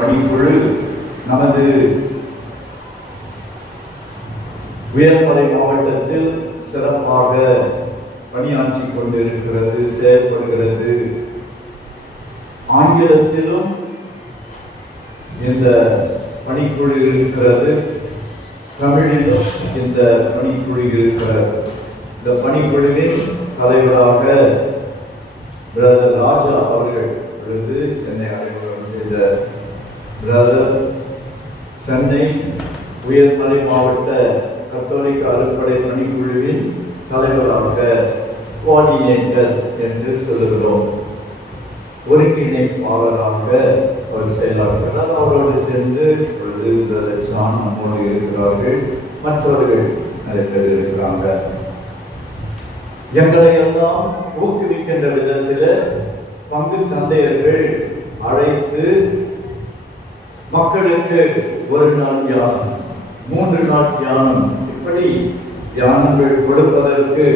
பணிக்குழு நமது உயர்மறை மாவட்டத்தில் சிறப்பாக பணியாற்றி கொண்டிருக்கிறது, செயல்படுகிறது. ஆங்கிலத்திலும் இந்த பணிக்குழு இருக்கிறது, தமிழிலும் இந்த பணிக்குழு இருக்கிறது. இந்த பணிக்குழுவின் தலைவராக பிரதர் ராஜா அவர்கள் என்னை அறிமுகம் செய்த பிரதர் சென்னை உயர்மறை மாவட்ட கத்தோலிக்க அறுப்படை பணிக்குழுவின் தலைவராக கோஆர்டினேட்டர் என்று சொல்லுகிறோம். ஒருங்கிணைப்பாளராக அவர் செயலாற்றுகிறார். அவரோடு சேர்ந்து இப்பொழுது பிரதர் ஜான் நம்மோடு இருக்கிறார்கள், மற்றவர்கள் நிறைய பேர் இருக்கிறாங்க. எங்களை எல்லாம் ஊக்குவிக்கின்ற விதத்தில் பங்கு தந்தையர்கள் அழைத்து மக்களுக்கு ஒரு நாள் தியானம், 3 நாள் தியானம், இப்படி தியானங்கள் கொடுப்பதற்கு,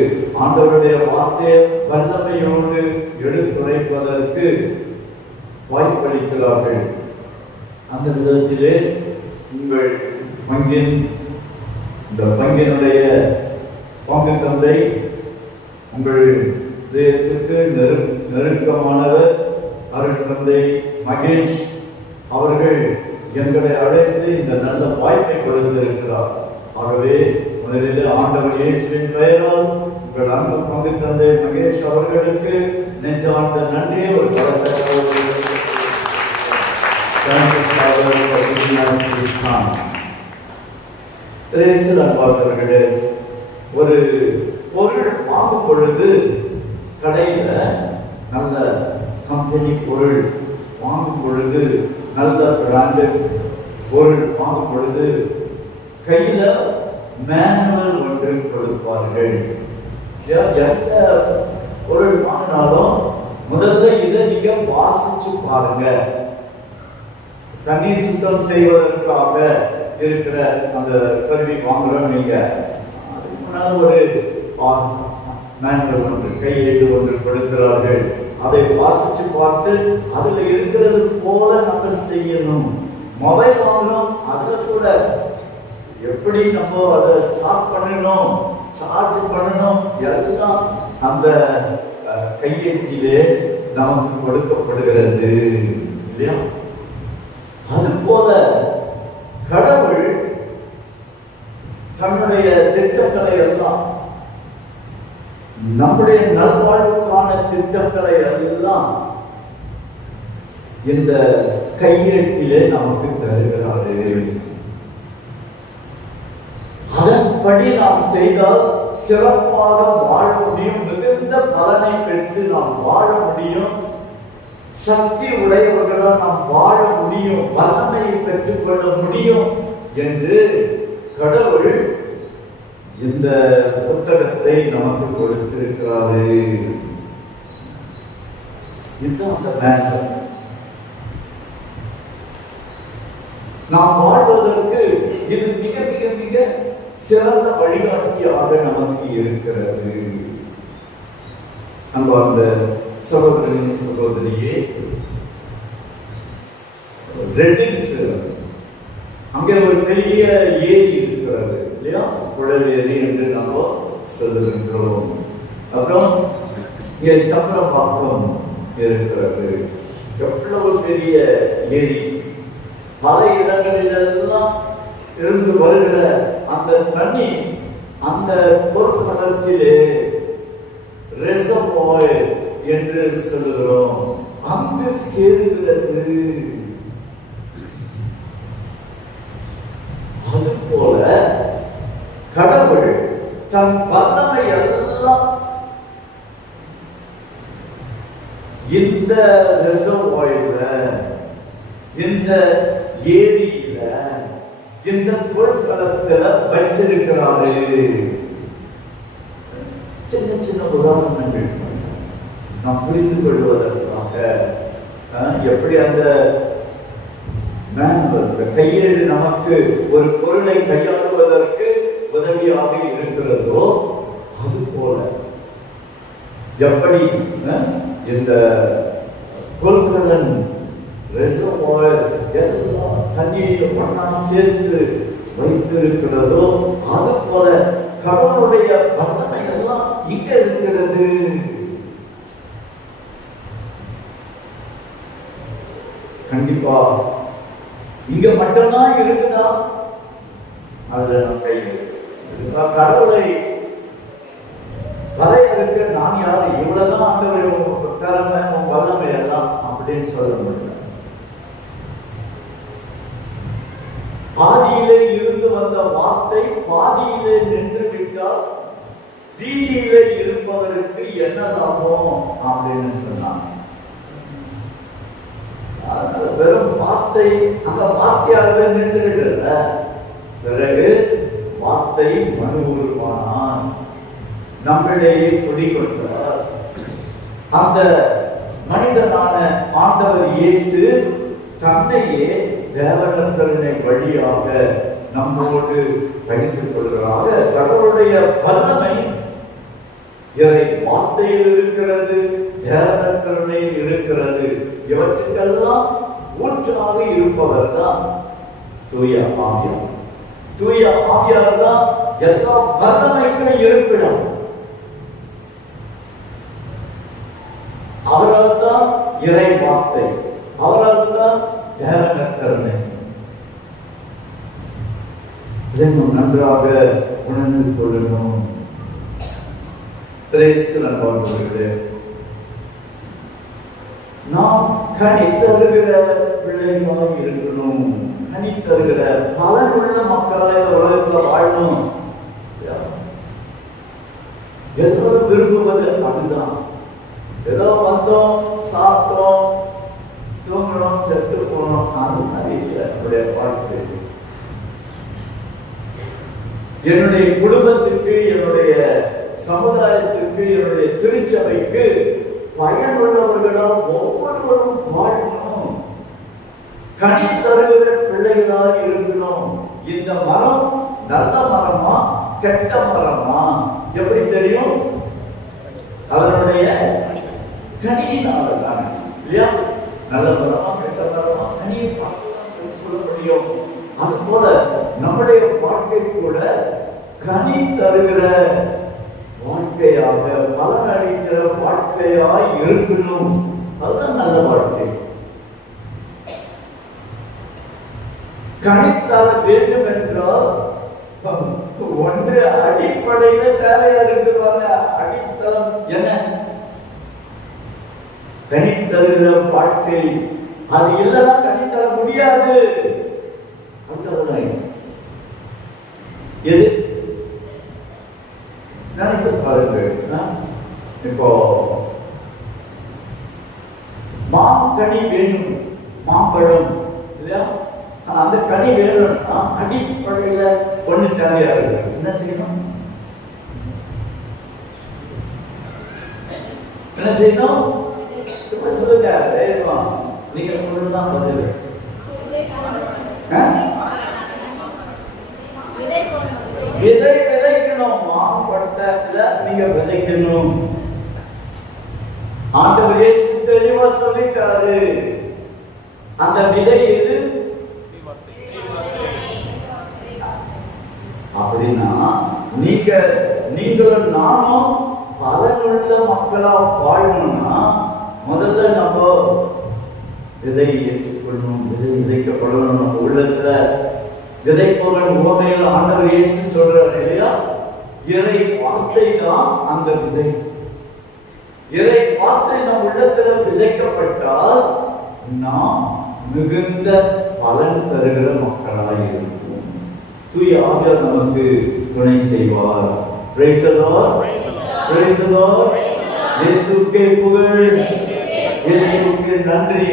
ஆண்டவருடைய வார்த்தையை வல்லமையோடு எடுத்துரைப்பதற்கு வாய்ப்பளிக்கிறார்கள். அந்த விதத்திலே உங்கள் இந்த பங்கினுடைய பங்கு தந்தை உங்கள் இதயத்துக்கு நெருக்கமானவர் அருள் தந்தை மகேஷ் அவர்கள் எங்களை அழைத்து இந்த நல்ல வாய்ப்பை கொடுத்திருக்கிறார். ஆகவே முதலில் ஆண்டவர் இயேசுவின் பெயரால் உங்கள் அன்பு பங்கு தந்தை மகேஷ் அவர்களுக்கு நெஞ்சார்ந்த நன்றியை ஒரு பார்த்தவர்களே, ஒரு பொருள் வாங்கும் பொழுது கடையில நல்ல கம்பெனி பொருள் வாங்கும் பொழுது, நல்ல பிராண்டு பொருள் வாங்கும் பொழுது கையில மேனுவல் ஒன்று கொடுப்பார்கள். எந்த பொருள் வாங்கினாலும் முதல்ல இதை நீங்க வாசிச்சு பாருங்க. தண்ணீர் சுத்தம் செய்வதற்காக இருக்கிற அந்த கருவி வாங்குறோம் நீங்க, அதுக்கு முன்னால் ஒரு மேனுவல் ஒன்று, கையேடு ஒன்று கொடுக்கிறார்கள். அதை வாசிச்சு பார்த்து அதுல இருக்கிறது போல நம்ம செய்யணும். மொபைல் வாங்கணும், அதுல கூட எப்படி நம்ம அதை ஸ்டார்ட் பண்ணணும், சார்ஜ் பண்ணணும், எல்லாம் அந்த கையெழுத்திலே நமக்கு கொடுக்கப்படுகிறது இல்லையா? அது போல கடவுள் தன்னுடைய திட்டங்களை எல்லாம், நம்முடைய நல்வாழ்வுக்கான திட்டங்களை எல்லாம் இந்த கையெழுத்திலே நமக்கு தருகிறாரு. அதன்படி நாம் செய்தால் சிறப்பாக வாழ முடியும், மிகுந்த பலனை பெற்று நாம் வாழ முடியும், சக்தி உடையவர்களால் நாம் வாழ முடியும், வல்லமையை பெற்றுக் கொள்ள முடியும் என்று கடவுள் இந்த புத்தகத்தை நமக்கு கொடுத்திருக்கிறாரு. இதுதான் அந்த மேட்டர். நாம் வாழ்வதற்கு இது மிக மிக மிக சிறந்த வழிகாட்டியாக நமக்கு இருக்கிறது. நம்ம அந்த சகோதரியே ரெட்டிங்ஸ், அங்கே ஒரு பெரிய ஏரி இருக்கிறது இல்லையா? குழல் ஏரி என்று நாம் சொல்லுகின்றோம். அப்புறம் இங்கே சம்பரம்பாக்கம் இருக்கிறது. எவ்வளவு பெரிய ஏரி! பல இடங்களிலெல்லாம் இருந்து வருகிற அந்த தண்ணி அந்த பொற்களத்திலே ரெசர்வாயர் என்று சொல்லுகிறோம், அங்கு சேர்கிறது. அதுபோல கடவுள் தன் வல்லமை எல்லாம் இந்த ரெசர்வாயர்ல, இந்த ஏரியில, இந்த பொற்களத்துல வச்சிருக்கிறாரு. சின்ன சின்ன உதாரணங்கள் நாம் புரிந்து கொள்வதற்காக, எப்படி அந்த கையேடு நமக்கு ஒரு பொருளை கையாளுவதற்கு உதவியாக இருக்கிறதோ, அது போல எப்படி இந்த கொள்கலன் ரெசர்வாயர் எல்லாம் தண்ணீரை ஒன்னா சேர்த்து வைத்திருக்கிறதோ அது போல கடவுளுடைய வல்லமை எல்லாம் இங்க இருக்கிறது. கண்டிப்பா இங்க மட்டும்தான் இருக்குதா? அதுல நம்ம கடவுளை வரையறுக்க நான் யாரு, இவ்வளவுதான் ஆண்டவரை திறமை வல்லமை எல்லாம் அப்படின்னு சொல்ல முடியல. ஆதியிலே இருந்து வந்த வார்த்தை பாதியிலே நின்று விட்டால் வீதியிலே இருப்பவருக்கு என்னதாகும் அப்படின்னு சொன்னாங்க. வெறும் வார்த்தை அந்த வார்த்தையாகவே நின்றுவிடல. பிறகு வார்த்தை மனு உருவானான், நம்மிடையே குடிகொண்டார். அந்த மனிதனான ஆண்டவர் இயேசு தன்னையே தேவனத்தினை வழியாக நம்மோடு பகிர்ந்து கொள்கிறார். கடவுளுடைய வல்லமை இறை வார்த்தையில் இருக்கிறது, தேவனத்தினையில் இருக்கிறது. இவற்றுக்கெல்லாம் ஊற்றாக இருப்பவர் தான் தூய ஆவியார். தூய ஆவியார் தான் எல்லா வல்லமைக்கும் இருப்பிடம். அவரால் தான் இறை வார்த்தை, அவரால் தான் தேவனக்கருணை. இதை நாம் நன்றாக உணர்ந்து கொள்ளணும். நாம் கனி தருகிற பிள்ளைகளாக இருக்கணும். கனி தருகிற பலனுள்ள மக்களாக உலகத்தில் வாழணும். எல்லோரும் விரும்புவது அதுதான். ஏதோ வந்தோம், சாப்பிட்டோம், தூங்கணும், செத்து போனோம், அது மாதிரி என்னுடைய வாழ்க்கை. என்னுடைய குடும்பத்துக்கு, என்னுடைய சமுதாயத்துக்கு, என்னுடைய திருச்சபைக்கு பயனுள்ளவர்களால் ஒவ்வொருவரும் வாழணும். கனி தருகிற பிள்ளைகளாக இருக்கணும். இந்த மரம் நல்ல மரமா கெட்ட மரமா எப்படி தெரியும்? அவருடைய கனியினால தான் இல்லையா? நல்ல மரமா கெட்ட மரமா கனியை பார்த்து சொல்ல முடியும். அது போல நம்முடைய வாழ்க்கை கூட கனி தருகிற வாழ்க்கையாக, பலன் அளிக்கிற வாழ்க்கையாய் இருக்கணும். அதுதான் நல்ல வாழ்க்கை. கனி தர வேண்டும் என்றால் ஒன்று அடிப்படையில தேவையா இருக்கிறாங்க. அடித்தளம் என்ன? கனி தருகிற வாழ்க்கை. அது இல்லைன்னா கனி தர முடியாது. எது நினைத்து பாருங்கள். இப்போ மாங்கனி வேணும், மாம்பழம் இல்லையா? அந்த கனி வேணும்னா அடிப்படையில ஒண்ணு தேவையா இருக்கு. என்ன செய்யணும்? என்ன செய்யணும்? சும்மா சொல்லுங்க. நீங்க சொல்லுதான் பதில். விதை விதைக்கணும். மாம்பழத்துல நீங்க விதைக்கணும். ஆண்டவர் இயேசு தெளிவா சொல்லிட்டாரு. அந்த விதை எது? அப்படின்னா நீங்களும் நானும் பலனுள்ள மக்களா வாழணும்னா முதல்ல நம்ம விதையை ஏற்றுக்கொள்ளணும். விதை விதைக்கப்படணும். நம்ம உள்ளத்துல விதைப்பவன் உவமையில் ஆண்டவர் இயேசு சொல்றார் இல்லையா? இறை வார்த்தை தான் அந்த விதை. இறை வார்த்தை நம் உள்ளத்துல விதைக்கப்பட்டால் நாம் மிகுந்த பலன் தருகிற மக்களாக இருக்கும். தூய ஆவியார் நமக்கு துணை செய்வார். Praise the Lord. Praise the Lord. இயேசுவுக்கே புகழ், இயேசுவுக்கே நன்றி.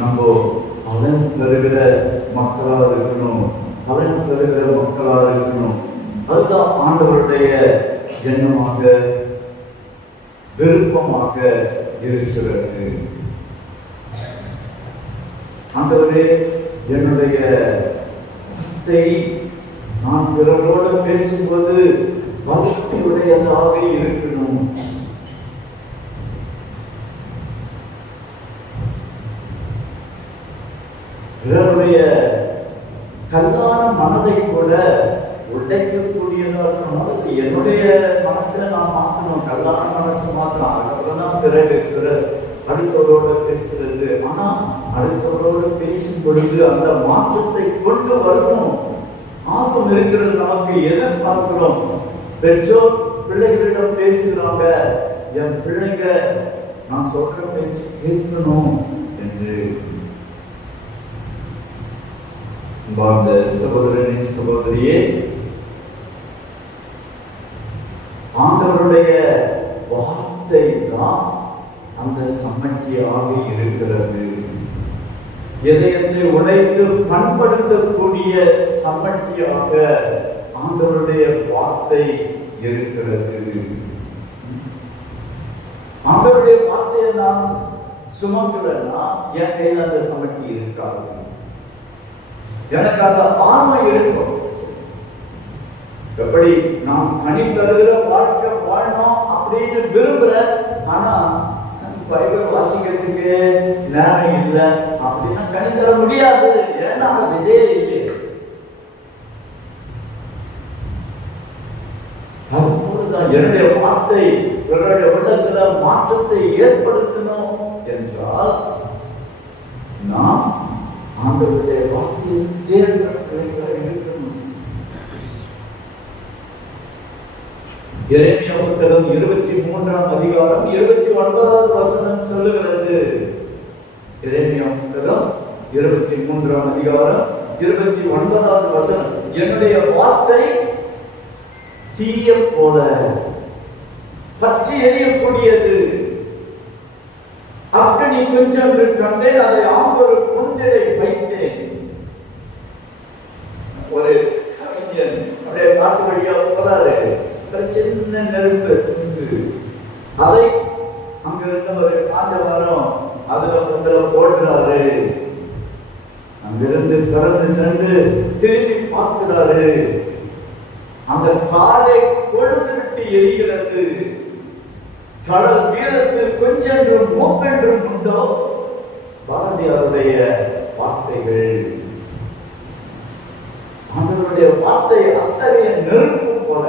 நம்ம பலன் தருகிற மக்களாக இருக்கணும். பலன் தருகிற மக்களாக இருக்கணும். அதுதான் ஆண்டவருடைய எண்ணமாக, விருப்பமாக இருக்கிறது. ஆண்டவரே, என்னுடைய வார்த்தை நான் பிறரோடு பேசும்போது வார்த்தையுடையதாக இருக்கணும். பிறருடைய கல்லான மனதை கூட உடைக்கக்கூடியதா இருக்கணும். என்னுடைய மனசுல நான் மாற்றணும், கல்லான மனசை மாற்றணும். அதுக்கப்புறம் தான் பிறகு அடுத்தவரோட பேசுறது. ஆனா அடுத்தவரோட பேசும் பொழுது அந்த மாற்றத்தை கொண்டு வரணும். ஆர்வம் இருக்கிறது நமக்கு. எதிர்பார்க்கிறோம். பெற்றோர் பிள்ளைகளிடம் பேசுகிறாங்க, என் பிள்ளைங்க நான் சொல்ற பேச்சு கேட்கணும் என்று. வாழ்ந்த சகோதரனே சகோதரியே, ஆண்டவருடைய வார்த்தை தான் அந்த சம்மட்டியாக இருக்கிறது. இதயத்தை உடைத்து பண்படுத்தக்கூடிய சம்மட்டியாக ஆண்டவருடைய வார்த்தை இருக்கிறது. ஆண்டவருடைய வார்த்தையை நான் சுமக்கலன்னா என் கையில் அந்த சம்மட்டி இருக்காது. எனக்கு அந்த ஆன்மை இருக்கும். எப்படி நாம் கனி தருகிற வாழ்க்கை வாழணும் அப்படின்னு விரும்புறேன். ஆனா பைபிள் வாசிக்கிறதுக்கு நேரம் இல்லை அப்படின்னா கனி தர முடியாது. ஏன்னா விதையே இல்லை. அதுபோலதான் என்னுடைய வார்த்தை இவருடைய உள்ளத்துல மாற்றத்தை ஏற்படுத்தணும் என்றால் நாம் ஆண்டவருடைய வார்த்தையை இருக்கணும். எரேமியா புத்தகம் 23ஆம் அதிகாரம் 29வது வசனம் சொல்லுகிறது. எரேமியா புத்தகம் 23ஆம் அதிகாரம் 29வது வசனம், என்னுடைய வார்த்தை தீய போல பற்றி எரியக்கூடியது. அக்கனி கொஞ்சம் கண்டேன், அதை ஆம்பொரு குந்திடை வைத்தேன். ஒரு கவிஞன் அப்படியே காட்டு வழியா போறாரு. சின்ன நெருப்பு, அதை அங்க இருந்த ஒரு காஞ்ச மரம் அதுல போடுறாரு. அங்கிருந்து கடந்து சென்று திரும்பி பார்க்கிறாரு. அந்த காலை கொழுந்து விட்டு எரிகிறது. கடல் வீரத்தில் கொஞ்சென்றும் மூப்பென்றும் உண்டோ? பாரதியாருடைய வார்த்தைகள். அவருடைய வார்த்தை அத்தகைய நெருப்பு போல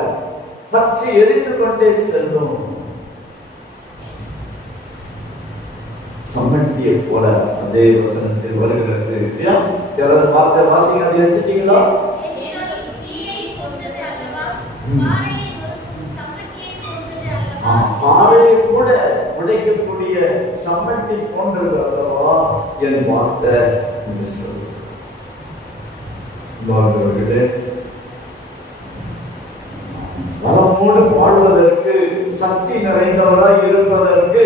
பற்றி எரிந்து கொண்டே செல்லும். சம்மட்டியை போல அதே வசனத்தில் வருகிறது. யாராவது வார்த்தை வாசிங்க, அதை எடுத்துட்டீங்களா? ஆரையை கூட உடைக்கக்கூடிய சம்மட்டி போன்றது அல்லவா என் வார்த்தை என்று சொல்லுவார்களே. வளமோடு வாழ்வதற்கு, சக்தி நிறைந்தவராய் இருப்பதற்கு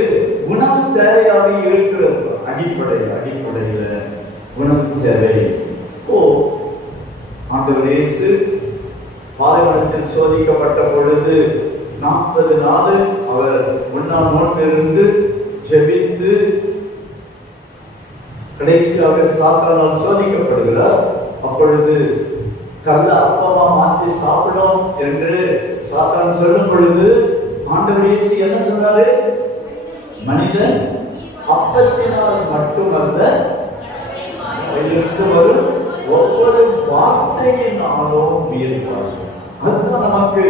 உணவு தேவையாக இருக்கிறது. அடிப்படையில உணவு தேவை. ஆண்டவர் இயேசு பாலைவனத்தில் சோதிக்கப்பட்ட பொழுது 40 நாள் அவர் உண்ணாமோட்டிருந்து ஜெபித்து கடைசியாக சாத்தானால் சோதிக்கப்படுகிறார். அப்பொழுது கல்ல அப்பமா மாற்றி சாப்பிடும் என்று சாத்தான் சொல்லும் பொழுது ஆண்டவர் இயேசு என்ன சொன்னாரு? மனிதன் அப்பத்தினால் மட்டுமல்ல வரும் ஒவ்வொரு வார்த்தையினாலும் உயிர்ப்பார். அதுதான் நமக்கு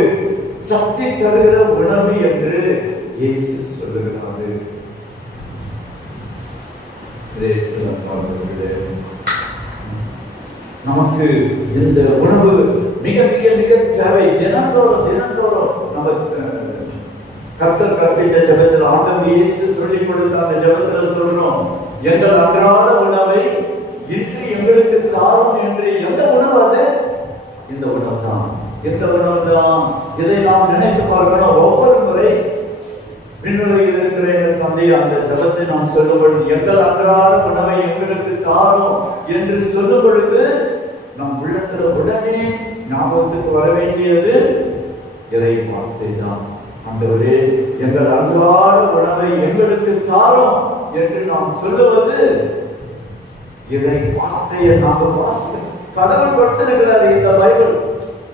சக்தி தருகிற உணவு என்று இயேசு சொல்லுகிறார். நமக்கு இந்த உணவு மிக மிக மிக தேவை. தினந்தோறும் நம்ம கர்த்தர் கற்பித்த ஜெபத்தில் ஆண்டவர் இயேசு சொல்லிக் கொடுத்த அந்த ஜெபத்தில் சொல்றோம், எங்கள் அன்றாட உணவை இன்று எங்களுக்கு தாரும் என்று. எந்த உணவு அது? இந்த உணவு தான். இந்த உணவு தான். இதை நாம் நினைத்து பார்க்கணும். ஒவ்வொரு முறை விண்ணுலகில் இருக்கிற எங்கள் தந்தை அந்த ஜெபத்தை நாம் சொல்லும் பொழுது, எங்கள் அன்றாட உணவை எங்களுக்கு தாரும் என்று சொல்லும் பொழுது நம் உள்ளத்துல உடனே ஞாபகத்துக்கு வர வேண்டியது இறை வார்த்தை தான். ஆண்டவரே, எங்கள் அன்றாட உணவை எங்களுக்கு தாரும் என்று நாம் சொல்லுவது இறை வார்த்தையை நாம் வாசிக்கிறோம். கடவுள் கொடுத்திருக்கிறார் இந்த பைபிள்.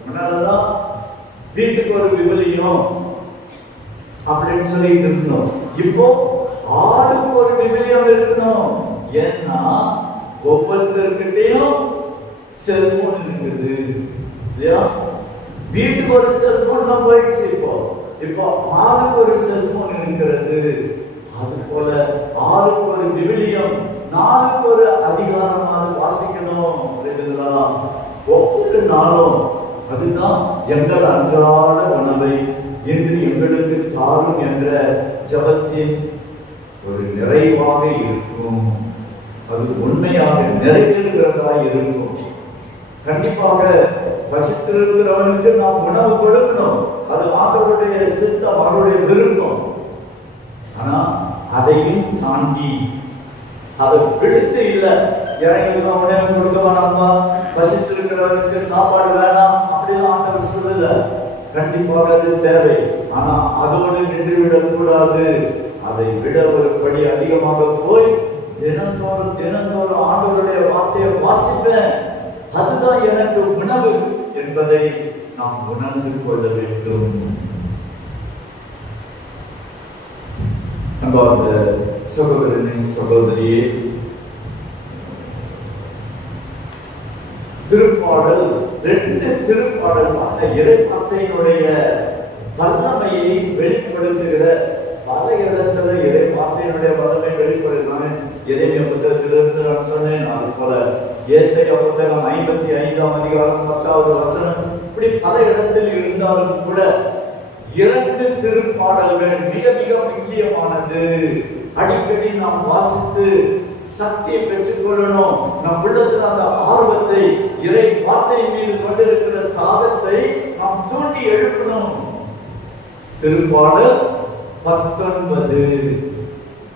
அதனாலதான் வீட்டுக்கு ஒரு விவிலியம் அப்படின்னு சொல்லிட்டு இருந்தோம். இப்போ ஆளுக்கு ஒரு விவிலியம் இருக்கணும். ஏன்னா ஒவ்வொருத்தர்கிட்டையும் செல்போன் இருக்குது இல்லையா? வீட்டுக்கு ஒரு செல்போன் தான் போயிடுச்சு. இப்போ ஆளுக்கு ஒரு செல்போன் இருக்கிறது. அது போல ஆளுக்கு ஒரு விவிலியம், நாளுக்கு ஒரு அதிகாரமாக வாசிக்கணும். ஒவ்வொரு நாளும் அதுதான் எங்கள் அன்றாட உணவை இன்று எங்களுக்கு தாரும் என்ற ஜபத்தின் ஒரு நிறைவாக இருக்கும். அது உண்மையாக நிறைவேறுகிறதா இருக்கும். கண்டிப்பாக பசித்திருக்கிறவனுக்கு நாம் உணவு கொடுக்கணும். அது ஆண்டவருடைய சித்தம், அவருடைய விருப்பம். ஆனா அதையும் தாண்டி அதை பிடித்து இல்லை, இறங்கிருக்க உணவு கொடுக்க வேணாமா, பசித்திருக்கிறவனுக்கு சாப்பாடு வேணாம் அப்படிலாம் ஆண்டவர் சொல்லல. கண்டிப்பாக அது தேவை. ஆனா அதோடு நின்றுவிடக் கூடாது. அதை விட ஒரு படி அதிகமாக போய் தினந்தோறும் தினந்தோறும் ஆண்டவருடைய வார்த்தையை வாசிப்பேன், அதுதான் எனக்கு உணவு என்பதை நாம் உணர்ந்து கொள்ள வேண்டும். நம்ம அந்த சகோதரனின் சகோதரியே, திருப்பாடல் 2 திருப்பாடல் இறை வார்த்தையினுடைய வல்லமையை வெளிப்படுத்துகிற பல இடத்துல இறை வார்த்தையினுடைய வல்லமை வெளிப்படுகிறான். எரேமியா புத்தகத்திலிருந்து நான் சொன்னேன். அது போல ஏசாயா புத்தகம் 55ஆம் அதிகாரம் 10வது வசனம், இப்படி பல இடத்தில் இருந்தாலும் கூட 2 திருப்பாடல்கள் மிக மிக முக்கியமானது. அடிக்கடி நாம் வாசித்து சக்தியை பெற்றுக் கொள்ளணும். நம் உள்ளத்தில் அந்த ஆர்வத்தை, இறை வார்த்தை மீது கொண்டிருக்கிற தாகத்தை நாம் தூண்டி எழுப்பணும். திருப்பாடல் 19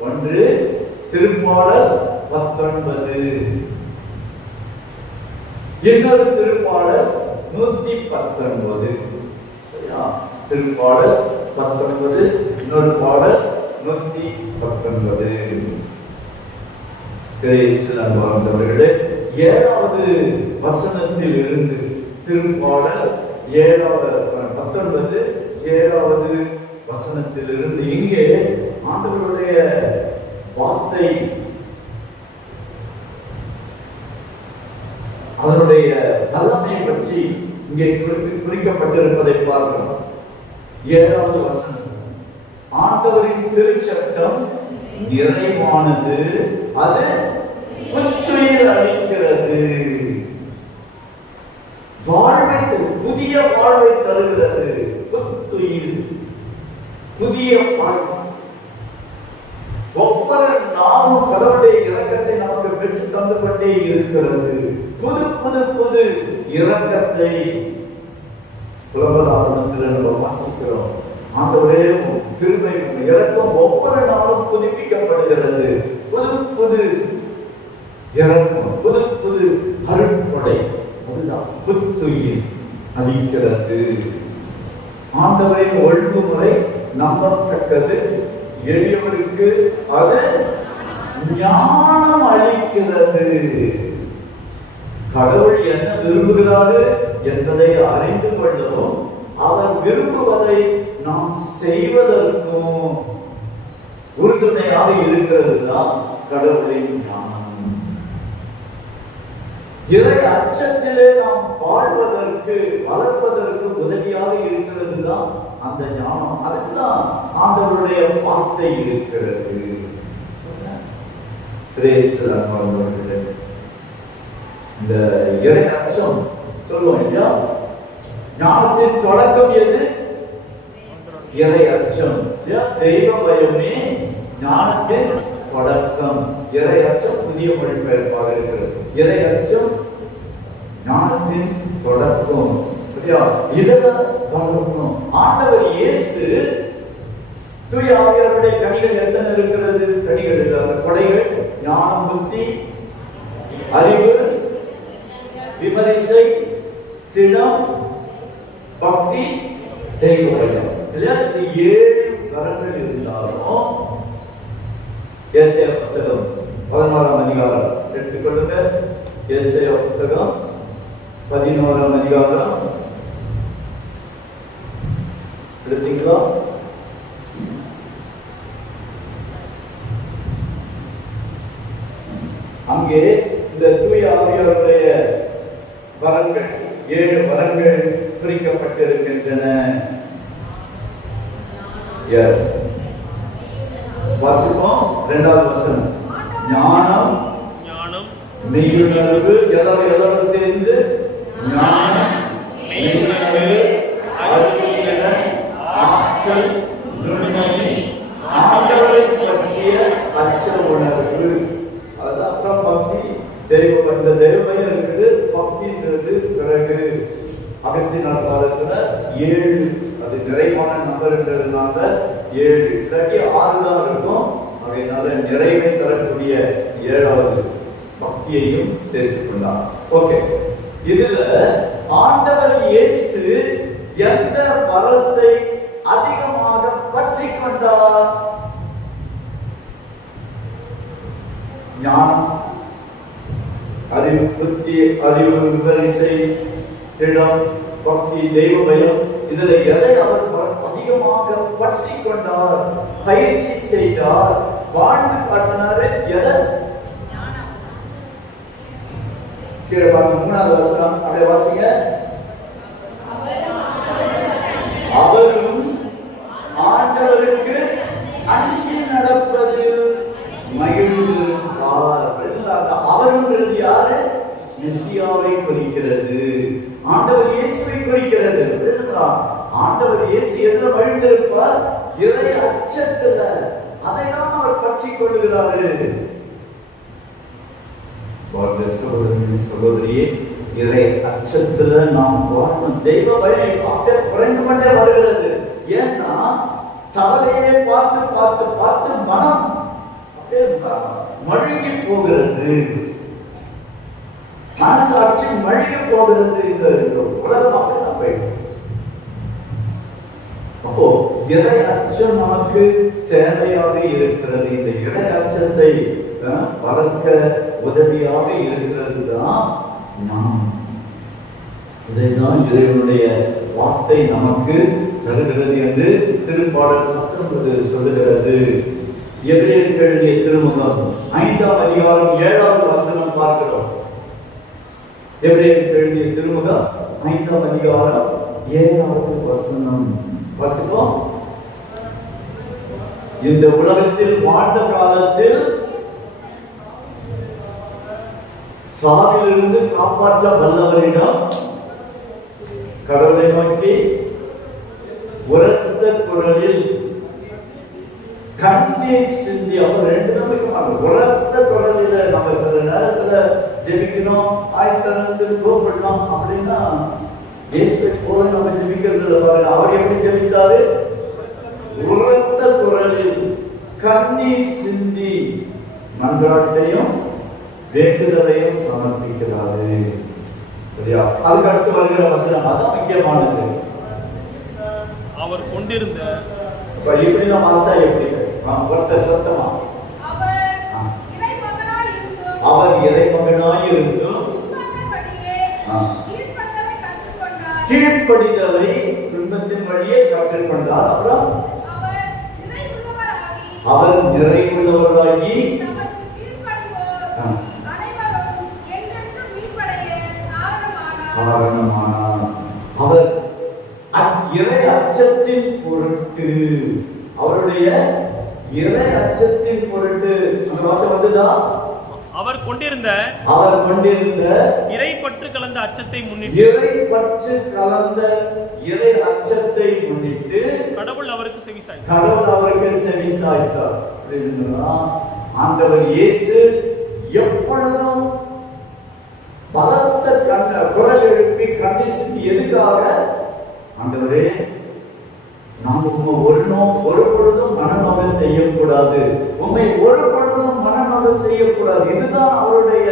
1 திருப்பாடல் 19, இன்னொரு திருப்பாடல் 119. சரியா? திருப்பாடல் 19, இன்னொரு பாடல் 119. வாழ்ந்தவர்களே, 7வது வசனத்தில் இருந்து திருப்பாடல் 19 7வது வசனத்தில் இருந்து இங்கே ஆண்டவருடைய வார்த்தை அதனுடைய தலைமை பற்றி இங்கே குறிக்கப்பட்டிருப்பதை பார்க்கிறோம். 7வது வசனம், ஆண்டவரின் திருச்சட்டம் நிறைவானது, அது புத்துயிர் அளிக்கிறது, வாழ்வை, புதிய வாழ்வை தருகிறது. புத்துயிர், புதிய வாழ்வு. ஒவ்வொரு நாளும் கடவுளுடைய இரக்கத்தை நமக்கு பெற்று தந்து கொண்டே இருக்கிறது. புது புது புது இரக்கத்தை புலம்பலாரணத்தில் நம்ம வாசிக்கிறோம். ஆண்டவரே கிருபை இரக்கம் ஒவ்வொரு நாளும் புதுப்பிக்கப்படுகிறது. புது புது இரக்கம், புது புது அருட்கொடை, அதுதான் புத்துயிர் அளிக்கிறது. ஆண்டவரின் ஒழுங்குமுறை நம்பத்தக்கது, எளியவருக்கு அது ஞானம் அளிக்கிறது. கடவுள் என்ன விரும்புகிறாரு என்பதை அறிந்து கொள்ளவும், அவர் விரும்புவதை நாம் செய்வதற்கும் உறுதுணையாக இருக்கிறது தான் கடவுளின் ஞானம். இறை அச்சத்திலே நாம் வாழ்வதற்கு, வளர்ப்பதற்கு உதவியாக இருக்கிறது தான் அந்த ஞானம். அதுதான் ஆண்டவருடைய வார்த்தை இருக்கிறது. இந்த இறை அச்சம் சொல்லுவோம் இல்லையா? ஞானத்தின் தொடக்கம் எது? இறை அச்சம். தெய்வ பயமே ஞானத்தின் தொடக்கம். இறை அச்சம் புதிய மொழிபெயர்ப்பாக இருக்கிறது. இறை அச்சம் ஞானத்தின் தொடக்கம். இதெல்லாம் கவனிக்கணும். ஆண்டவர் இயேசு தூய ஆவியாருடைய கனிகள் எத்தனை இருக்கிறது? கனிகள் இல்லாத கொடைகள் ஞானம், புத்தி, அறிவு, விமரிசை, திடம், பக்தி, தெய்வ பயம். இல்லையா? இந்த 7 வரங்கள் இருந்தாலும் ஏசாயா புத்தகம் 11ஆம் அதிகாரம் எடுத்துக்கொள்ளுங்க. ஏசாயா புத்தகம் 11ஆம் அதிகாரம் எடுத்தீங்களா? அங்கே இந்த தூய ஆவியாருடைய வரங்கள் 7 வரங்கள் குறிக்கப்பட்டிருக்கின்றன. எஸ், வாசிப்போம். 2வது வசனம். ஞானம், மெய்யுணர்வு. எல்லாரும் சேர்ந்து ஞானம், மெய்யுணர்வு, அறிவுத்திறன், ஆற்றல், நுண்ணறி, ஆண்டவரை பற்றிய அச்ச உணர்வு. அதுதான் பக்தி. தெய்வம், இந்த தெய்வம் இருக்குது. பக்தின்றது பிறகு அகஸ்தீனார் காலத்துல 7, அது நிறைவான நம்பர்ன்றதுனால 7 இல்லாட்டி 6 தான் இருக்கும். அதனால நிறைவை தரக்கூடிய 7வது பக்தியையும் சேர்த்துக் கொண்டார். ஓகே, இதுல ஆண்டவர் இயேசு எந்த வரத்தை அதிகமாக பற்றி கொண்டார்? ஞானம், அறிவு, புத்தி, அறிவு, விமரிசை, திடம், பக்தி, தெய்வ பயம். இதுல எதை அவர் அதிகமாக பற்றி கொண்டார், பயிற்சி செய்தார், வாழ்ந்து காட்டினாரு? எதை? கீழே பாருங்க, 3வது வசனம். அப்படியே வாசிங்க. அவரும் ஆண்டவருக்கு அஞ்சி நடப்பது மகிழ்ந்தார். அவருங்கிறது யாரு? மெசியாவை குறிக்கிறது, ஆண்டவர் இயேசுவை குறிக்கிறது. ஆண்டவர் இயேசு எதுல மகிழ்ந்திருப்பார்? இறை அச்சத்துல. அதைதான் அவர் பற்றி கொள்கிறாரு. சகோதரியே, இறை அச்சத்துல நாம் வாழணும். தெய்வ பயம் அப்படியே குறைந்து கொண்டே வருகிறது. ஏன்னா தவறையே பார்த்து பார்த்து பார்த்து மனம் அப்படியே மழுங்கி போகிறது, மனசாட்சி மழுங்கி போகிறது. இந்த உலகம் அப்படிதான் போயிடும். அப்போ இறை அச்சம் நமக்கு தேவையாக இருக்கிறது. இந்த இறை அச்சத்தை வளர்க்க உதவியாக இருக்கிறது தான் நாம். இதைதான் இறைவனுடைய வார்த்தை நமக்கு தருகிறது என்று திருப்பாடல் 19 சொல்லுகிறது. எபிரேயருக்கு எழுதிய திருமுகம் 5ஆம் அதிகாரம் 7வது வசனம் பார்க்கிறோம். எபிரேயருக்கு எழுதிய திருமுகம் 5ஆம் அதிகாரம் 7வது வசனம் வாசிப்போம். இந்த உலகத்தில் வாழ்ந்த காலத்தில் சாவிலிருந்து காப்பாற்ற வல்லவரிடம் கடவுளை நோக்கி உரத்த குரலில் கண்ணீர் சிந்தி. அவர் 2 நம்பிக்கை. உரத்த குரலில் நம்ம சில நேரத்துல ஜெபிக்கணும், ஆய்த்தரந்து கூப்பிடணும் அப்படின்னா இயேசுவை போல நம்ம ஜெபிக்கிறது பாருங்க. அவர் எப்படி ஜெபித்தாரு? உரத்த குரலில் கண்ணீர் சிந்தி மன்றாட்டையும் வேண்டுதலையும் சமர்ப்பிக்கிறாரு. சரியா? அதுக்கு அடுத்து வருகிற வசனம் அதான் முக்கியமானது. அவர் கொண்டிருந்த இப்படிதான் மாஸ்டா எப்படி ஒருத்தர் சத்தமா அவர் இறைமகனாய் இருந்தும் கீழ்ப்படிதலை துன்பத்தின் வழியே கற்றுக்கொண்டார். அப்புறம் அவர் நிறைவுள்ளவராகி காரணமானார். அவர் இறை அச்சத்தின் பொருட்டு, அவருடைய இறை அச்சத்தின் பொருட்டு அந்த வார்த்தை வந்துதா? அவர் கொண்டிருந்த இறை பற்று கலந்த அச்சத்தை முன்னிட்டு, இறை பற்று கலந்த இறை அச்சத்தை முன்னிட்டு கடவுள் அவருக்கு செவிசாய்த்தார். ஆண்டவர் இயேசு எப்பொழுதும் பலத்த குரல் எழுப்பி கண்ணீர் சிந்தி எதுக்காக? ஆண்டவரே, நாம் ஒரு பொழுதும் மனநோக செய்யக்கூடாது, உண்மை ஒரு பொழுதும் மனநோக செய்யக்கூடாது. இதுதான் அவருடைய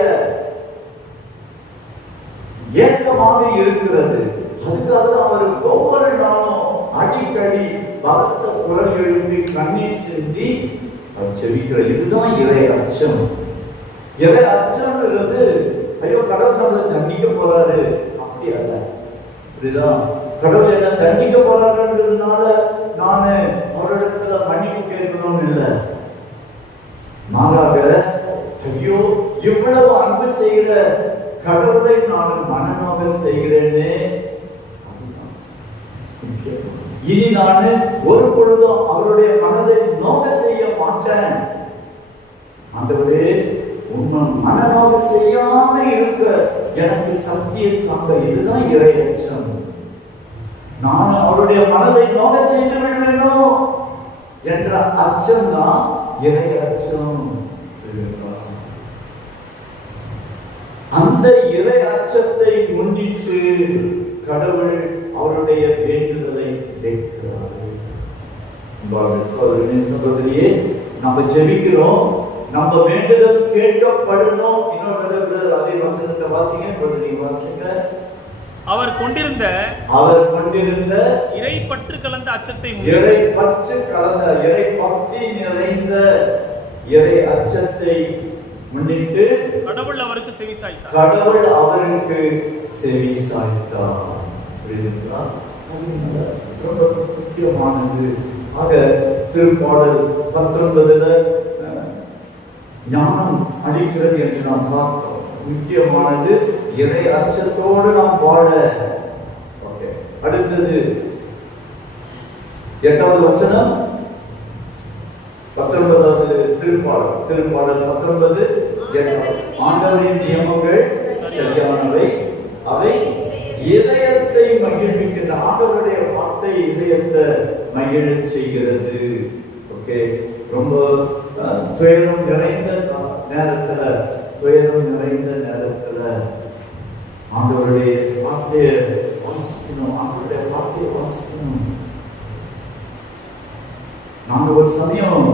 ஏக்கமாக இருக்கிறது. அதுக்காக தான் அவர் ஒவ்வொரு நாளும் அடிக்கடி பலத்த குரல் எழுப்பி கண்ணீர் சிந்தி அவர் செபிக்கிறார். இதுதான் இறை அச்சம். இறை அச்சம்ன்றது ஐயோ கடவுள் நம்மளை தண்டிக்க போறாரு அப்படி அல்ல. புரியுதா? கடவுள் என்ன தண்டிக்க போறாருன்றதுனால நானு அவரிடத்துல மன்னிப்பு கேட்கணும்னு இல்லை. மாறாக ஐயோ இவ்வளவு அன்பு செய்கிற கடவுளை நான் மனநோக செய்கிறேனே, இனி நான் ஒரு பொழுதும் அவருடைய மனதை நோக செய்ய மாட்டேன். ஆண்டவரே, உண்மை மனநோக செய்யாம இருக்க எனக்கு சக்தியை தாங்க. இதுதான் இறையச்சம். நான் அவருடைய மனதை நோக செய்து விடுவேனோ என்ற அச்சம் தான் இறையச்சம். அந்த இறை அச்சத்தை முன்னிட்டு கடவுள் அவருடைய வேண்டுதலை கேட்கிறார். சகோதரியே, நம்ம ஜெபிக்கிறோம், நம்ம வேண்டுதல் கேட்கப்படணும். இன்னொரு அதே வசனத்தை வாசிங்க, நீங்க வாசிங்க. அவர் கொண்டிருந்த இறை பற்று கலந்த அச்சத்தை, இறை பற்று கலந்த, இறை பக்தி நிறைந்த இறை அச்சத்தை முன்னிட்டு கடவுள் அவருக்கு செவி சாய்த்தார். கடவுள் அவருக்கு செவி சாய்த்தார். ரொம்ப முக்கியமானது. ஆக திருப்பாடல் 19 ஞானம் அளிக்கிறது என்று நாம் பார்த்தோம். முக்கியமானது இறை அச்சத்தோடு நாம் வாழ. அடுத்தது 8வது வசனம், 19வது திருப்பாடல் 19 ஆண்டவரின் நியமங்கள் சரியானவை, அவை இதயத்தை மகிழ்விக்கின்ற. ஆண்டவருடைய வார்த்தை இதயத்தை மகிழ செய்கிறது. ஓகே, ரொம்ப துயரம் நிறைந்த நேரத்துல ஆண்டவருடைய வார்த்தையை வாசிக்கணும். ஆண்டவருடைய வார்த்தையை வாசிக்கணும். நாங்க ஒரு சமயம்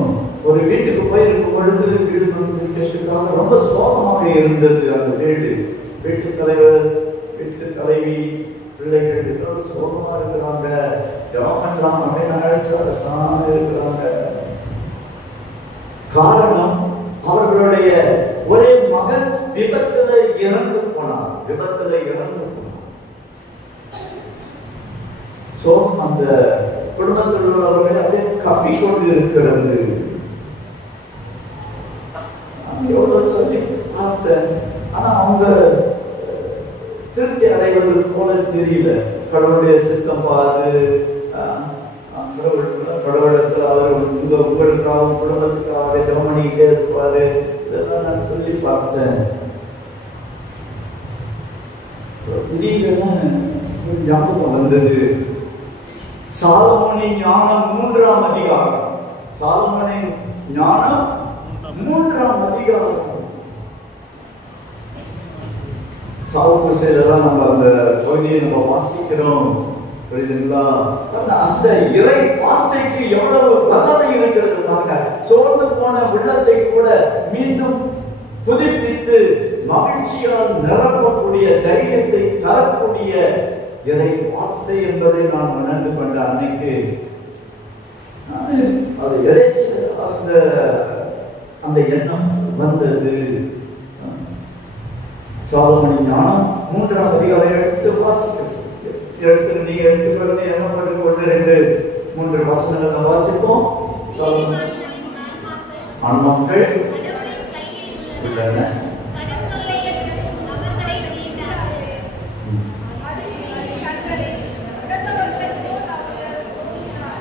ஒரு வீட்டுக்கு போயிருக்கும் பொழுது, வீடு கேட்கிறதுக்காக ரொம்ப சோகமாக இருந்தது அந்த வீடு. வீட்டு தலைவர், வீட்டு தலைவி, பிள்ளைகள் சோகமா இருக்கிறாங்க. ஜெபம் பண்ணலாம் அப்படின்னு நினைச்சா சாமி இருக்கிறாங்க. காரணம், அவர்களுடைய ஒரே மகன் விபத்துல இறந்து போனார். சோ அந்த குடும்பத்தில் உள்ளவர்கள் அப்படியே கப்பி கொண்டு இருக்கிறது. எவ்வளவு சொல்லி பார்த்தேன், ஆனா அவங்க திருப்தி அடைவது போல தெரியல. கடவுளுடைய சித்தம் பாது கடவுளத்துல அவர் உங்களுக்காக குடும்பத்துக்காக ஜெபமணிக்கிட்டே இருப்பாரு. இதெல்லாம் நான் சொல்லி பார்த்தேன். ஞாபகம் வந்தது சாலமோனின் ஞானம் 3ஆம் அதிகாரம். சாலமோனின் ஞானம் 3ஆம் அதிகாரம். சாவுக்கு செயலெல்லாம் நம்ம அந்த பகுதியை நம்ம வாசிக்கிறோம். புரியுதுங்களா? அந்த இறை வார்த்தைக்கு எவ்வளவு வல்லமை இருக்கிறது பாருங்க. சோர்ந்து போன உள்ளத்தை கூட மீண்டும் புதுப்பித்து மகிழ்ச்சியால் நிரப்பக்கூடிய, தைரியத்தை தரக்கூடிய இறை வார்த்தை என்பதை நான் உணர்ந்து கொண்ட அன்னைக்கு அது அந்த எண்ணம் வந்தது. சாலமோனின் ஞானம் 3ஆம் அதிகாரம் எடுத்து வாசிக்க நீங்க எடுத்துக்கொண்டு என்ன பண்ணுங்க, 1-2-3 வசனங்களை வாசிப்போம். ஆன்மாக்கள் உள்ளன,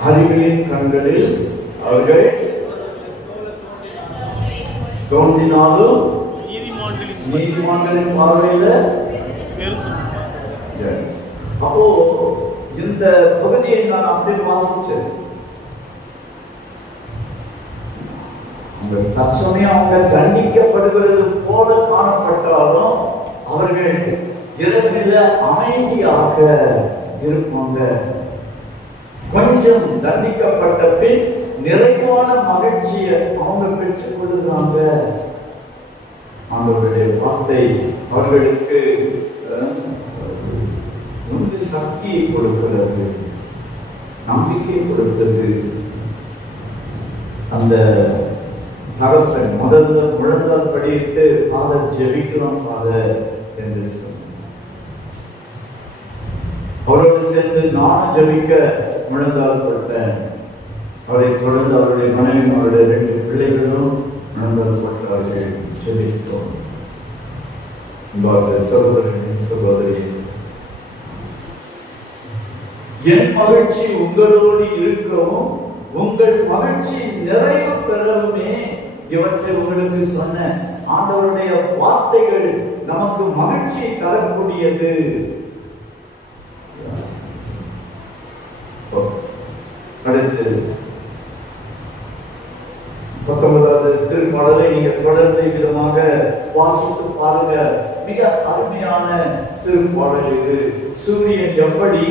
அறிவிலின் கண்களில் அவர்கள் தோன்றினாலும் நீதிமான்களின் பார்வையில. அப்போ இந்த பகுதியை நான் அப்படி வாசிச்சேன். தற்சமயம் அவங்க தண்டிக்கப்படுகிறது போல காணப்பட்டாலும் அவர்கள் இரவில அமைதியாக இருப்பாங்க. கொஞ்சம் தண்டிக்கப்பட்ட பின் நிறைவான மகிழ்ச்சியை அவங்க பெற்றுக் கொள்ளுறாங்க. அவர்களுடைய வார்த்தை அவர்களுக்கு சக்தியை கொடுக்கிறது, நம்பிக்கை கொடுத்தது. அந்த தகப்பன் முதல்ல முழங்கால் படியிட்டு ஃபாதர் ஜெபிக்கலாம் ஃபாதர் என்று சொன்னார். அவரோடு சேர்ந்து நானும் ஜெபிக்க முழங்கால் பட்டேன். அவரை தொடர்ந்து அவருடைய மனைவி, அவருடைய 2 பிள்ளைகளும் முழங்கால் பட்டார்கள், ஜெபித்தார்கள். சகோதரன் சகோதரி, என் மகிழ்ச்சி உங்களோடு இருக்கவும் உங்கள் மகிழ்ச்சி நிறைவு பெறவுமே இவற்றை உங்களுக்கு சொன்ன ஆண்டவருடைய வார்த்தைகள் நமக்கு மகிழ்ச்சி தரக்கூடியது. அடுத்து 19வது திருப்பாடலை நீங்க தொடர்ந்து விதமாக வாசித்து பாருங்க. மிக அருமையான திருப்பாடல் இது. சூரியன் எப்படி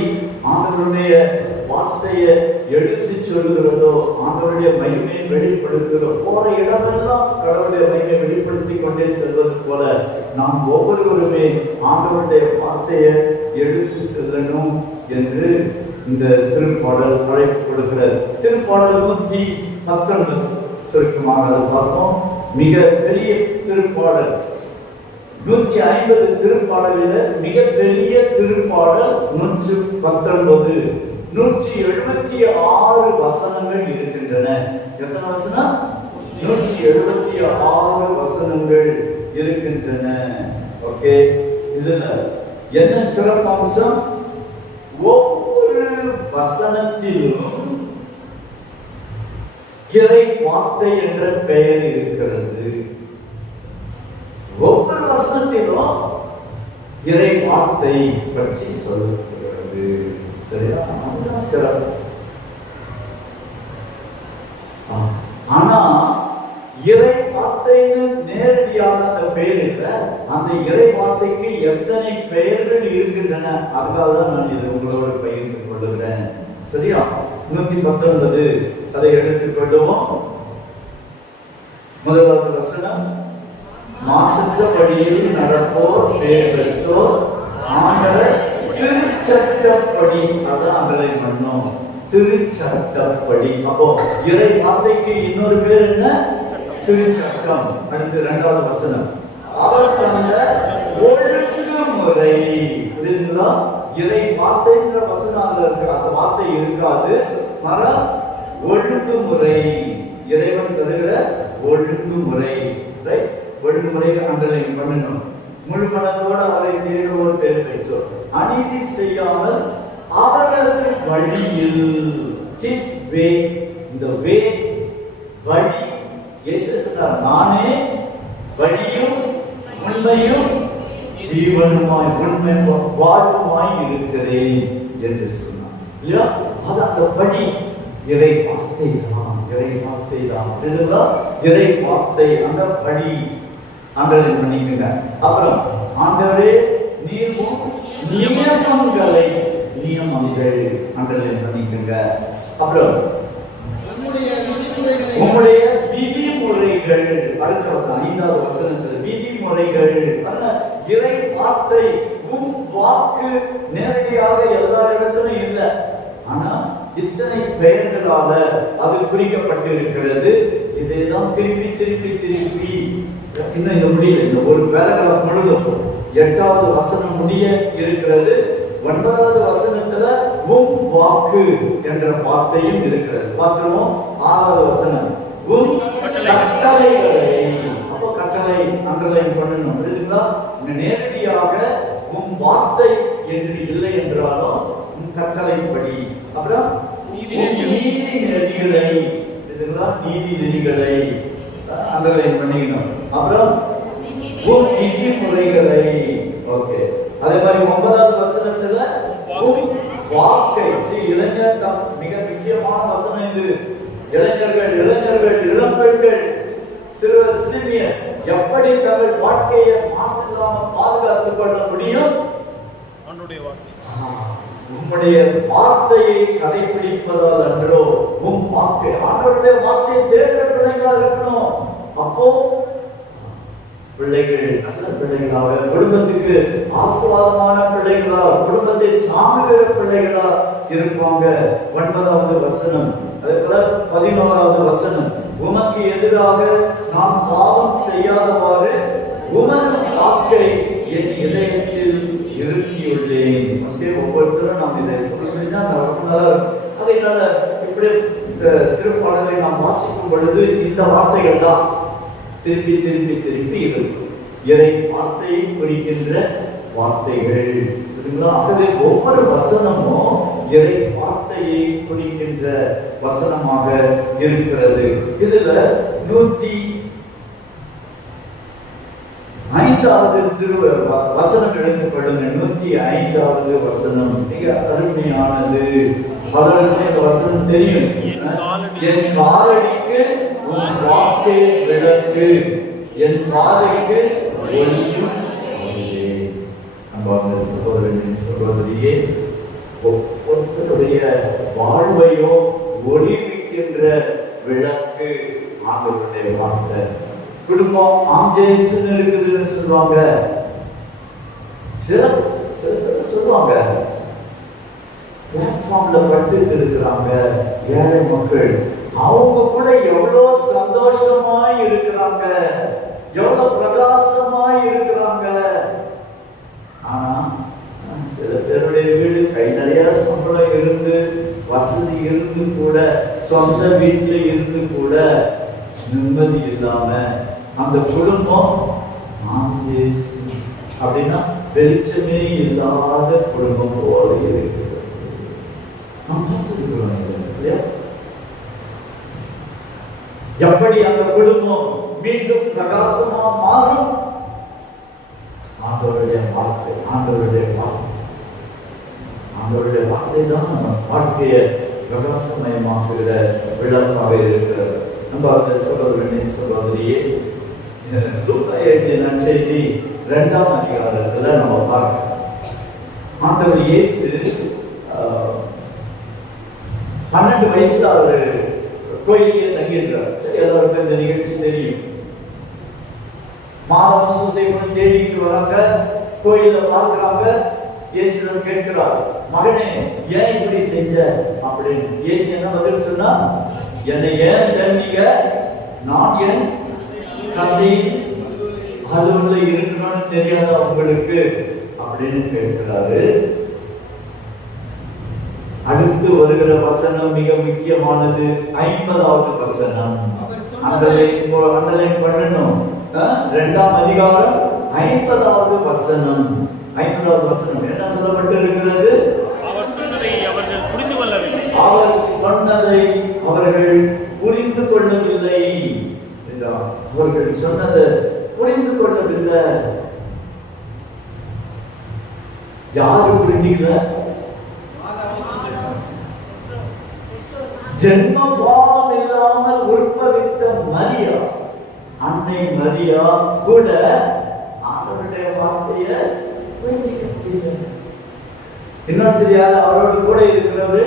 ஆண்டவருடைய வார்த்தையை எடுத்து சொல்லுகிறதோ, ஆண்டவருடைய மகிமையை வெளிப்படுத்துகிறதோ, போற இடமெல்லாம் கடவுளுடைய மகிமையை வெளிப்படுத்தி கொண்டே செல்வது போல நாம் ஒவ்வொருவருமே ஆண்டவருடைய வார்த்தையை எடுத்து செல்லணும் என்று இந்த திருப்பாடல் அழைப்பு கொடுக்கிறது. திருப்பாடல் 119 சுருக்கமாக பார்த்தோம். மிக பெரிய திருப்பாடல். 150 திருப்பாடலில் மிக பெரிய திருப்பாடல் 119. 176 வசனங்கள் இருக்கின்றன. எத்தனை வசனம்? 176 வசனங்கள் இருக்கின்றன. ஓகே, இதுல என்ன சிறப்பம்சம்? ஒவ்வொரு வசனத்திலும் இறை வார்த்தை என்ற பெயர் இருக்கிறது. ஒவ்வொரு வசனத்திலும் இறை வார்த்தை பற்றி சொல்லப்படுகிறது. சரியா? அதுதான் சிறப்பு. ஆனா இறை வார்த்தைன்னு நேரடியாக அந்த பெயர் இல்லை. அந்த இறை வார்த்தைக்கு எத்தனை பெயர்கள் இருக்கின்றன, அதுக்காக தான் நான் இது உங்களோட பகிர்ந்து கொள்ளுகிறேன். சரியா? 119 அதை எடுத்துக் கொள்ளுவோம். முதலாவது வசனம், மாசற்ற வழியில் நடப்போர் பேர் பெற்றோர் ஆண்டவர் திருச்சட்டப்படி. அதான் அகலை பண்ணோம், திருச்சட்டப்படி. அப்போ இறை வார்த்தைக்கு இன்னொரு பேர் என்ன? திருச்சட்டம். அடுத்து 2வது வசனம், அவர் தந்த ஒழுங்குமுறை. புரியுதுங்களா? இறை வார்த்தைன்ற வசனம் இருக்கு, அந்த வார்த்தை இருக்காது. மரம் ஒழுங்குமுறை, இறைவன் தருகிற ஒழுங்குமுறை. ரைட்? ஒழுங்குமுறைக்கு அண்டர்லைன் பண்ணணும். முழு மனதோடு அவரை தேடுவோர் பேர் பெற்றோர். அநீதி செய்யாமல் அவரது வழியில், his way, the way, வழி. இயேசு சொன்னார், நானே வழியும் உண்மையும் ஜீவனுமாய், உண்மை வாழ்வுமாய் இருக்கிறேன் என்று சொன்னார். இல்லையா? அது அந்த வழி இறை வார்த்தை தான், இறை வார்த்தை தான். இதுவா இறை வார்த்தை, அந்த வழி அண்டர்லைன் பண்ணிக்கங்க. அப்புறம் ஆண்டவரே நீவும் நியமங்களை, நியமங்கள் அண்டர்லைன் பண்ணிக்கங்க. அப்புறம் உம்முடைய விதிமுறைகள். அடுத்த வசனம் 5வது வசனத்தில் விதிமுறைகள். இறை வார்த்தை, உம் வாக்கு நேரடியாக எல்லா இடத்திலும் இல்லை. ஆனா இத்தனை பெயர்களால அது குறிக்கப்பட்டு இருக்கிறது. இதைதான் திருப்பி திருப்பி திருப்பி இன்னும் இது முடியல. இந்த ஒரு பேராகிராஃப் முழுதும் 8வது வசனம் முடிய இருக்கிறது. 9வது வசனத்துல உம் வாக்கு என்ற வார்த்தையும் இருக்கிறது. பார்க்கிறோம். 6வது வசனம் உம் கட்டளைகளை. அப்போ கட்டளை அண்டர்லைன் பண்ணணும். புரியுதுங்களா? நேரடியாக உம் வார்த்தை என்று இல்லை என்றாலும் உம் கட்டளைப்படி. அப்புறம் நீதி நெறிகளை, நீதி நெறிகளை அண்டர்லைன் பண்ணிக்கணும். அப்புறம் விதிமுறைகளை. ஓகே, அதே மாதிரி 9வது வசனத்துல வாக்கை. இளைஞர் தான் மிக முக்கியமான வசனம் இது. இளைஞர்கள், இளம்பெண்கள், சிறுவர், சிறுமியர் எப்படி தங்கள் வாழ்க்கையை மாசு இல்லாமல் பாதுகாத்துக் கொள்ள முடியும்? உம்முடைய வார்த்தையை கடைபிடிப்பதால் அன்றோ. உம் வார்த்தை, ஆண்டவருடைய வார்த்தையை தேடுற பிள்ளைகளா இருக்கணும். அப்போ பிள்ளைகள் நல்ல பிள்ளைகளாக, குடும்பத்துக்கு ஆசீர்வாதமான பிள்ளைகளா, குடும்பத்தை தாங்குகிற பிள்ளைகளா இருப்பாங்க. 9வது வசனம். அதே போல 11வது வசனம், உமக்கு எதிராக நாம் பாவம் செய்யாதவாறு உமது வாக்கை என் இதயத்தில் இருத்தியுள்ளேன். ஒவ்வொருத்தரும் நாம் இதை சொல்லினா அதனால இப்படி இந்த திருப்பாடலை நாம் வாசிக்கும் பொழுது இந்த வார்த்தைகள் தான் திருப்பி திருப்பி திருப்பி இருக்கும். இறை வார்த்தையை குறிக்கின்ற வார்த்தைகள். ஆகவே ஒவ்வொரு வசனமும் இறை வார்த்தையை குறிக்கின்ற வசனமாக இருக்கிறது. இதுல 105வது வசனம் எடுத்துக்கொள்ளுங்க. 105வது வசனம் மிக அருமையானது. பலருக்கும் இந்த வசனம் தெரியும். என் காலடிக்கு உன் வாக்கே விளக்கு, என் பாதைக்கு ஒளியும் ஒளியே. அன்பார்ந்த சகோதரனே சகோதரியே, ஒருத்தருடைய வாழ்வையோ ஒளிவிக்கின்ற விளக்கு ஆண்டவருடைய வார்த்தை. குடும்பம் ஆஞ்சேசுன்னு இருக்குதுன்னு சொல்லுவாங்க. சில பேர் சொல்லுவாங்க பிளாட்ஃபார்ம்ல படுத்துட்டு இருக்கிறாங்க ஏழை மக்கள். அவங்க கூட எவ்வளவு சந்தோஷமாய் இருக்கிறாங்க, எவ்வளவு பிரகாசமாய் இருக்கிறாங்க. ஆனா சில பேருடைய வீடு கை நிறைய சம்பளம் இருந்து, வசதி இருந்து கூட, சொந்த வீட்டுல இருந்து கூட நிம்மதி இல்லாம அந்த குடும்பம் அப்படின்னா வெளிச்சமே இல்லாத குடும்பம் போல இருக்கிறது. நாம் பார்த்திருக்கிறோம் இல்லையா? எப்படி அந்த குடும்பம் மீண்டும் பிரகாசமா மாறும்? ஆண்டவருடைய வார்த்தை, ஆண்டவருடைய வார்த்தை, ஆண்டவருடைய வார்த்தை தான் நம்ம வாழ்க்கையை பிரகாசமயமாக்குகிற விளக்காக இருக்கிறது. நம்ம அந்த சகோதரனே சகோதரியே, லூக்கா எழுதிய நற்செய்தி 2ஆம் அதிகாரத்துல நம்ம பார்க்கிறோம். ஆண்டவர் இயேசு 12 வயசுல அவரு கோயிலே தங்கியிருக்கிறார். எல்லாருக்கும் இந்த நிகழ்ச்சி தெரியும். மாதம் சூசைப்படி தேடிட்டு வராங்க, கோயில பார்க்கிறாங்க. இயேசுடன் கேட்கிறார், மகனே ஏன் இப்படி செஞ்ச அப்படின்னு. இயேசு என்ன பதில் சொன்னா, என்னை ஏன் தண்டிக்க, நான் என் தந்தை அலுவல இருக்கணும்னு தெரியாதா உங்களுக்கு அப்படின்னு கேட்கிறாரு. அடுத்து வருகிற வசனம் மிக முக்கியமானது. 50வது வசனம் அண்டர்லைன் பண்ணணும். 2ஆம் அதிகாரம் 50வது வசனம். 50வது வசனம் என்ன சொல்லப்பட்டு இருக்கிறது? அவர் சொன்னதை அவர்கள் புரிந்து கொள்ளவில்லை. அவர் சொன்னதை அவர்கள் புரிந்து கொள்ளவில்லை. அவர்கள் சொன்னதை புரிந்து கொள்ளவில்லை. யாரு புரிஞ்சுக்கல? ஜென்ம பாவம் இல்லாமல் உற்பவித்த மரியா, அன்னை மரியா கூட ஆண்டவருடைய வார்த்தையை புரிஞ்சிக்க முடியல. இன்னும் தெரியாது. அவரோடு கூட இருக்கிறது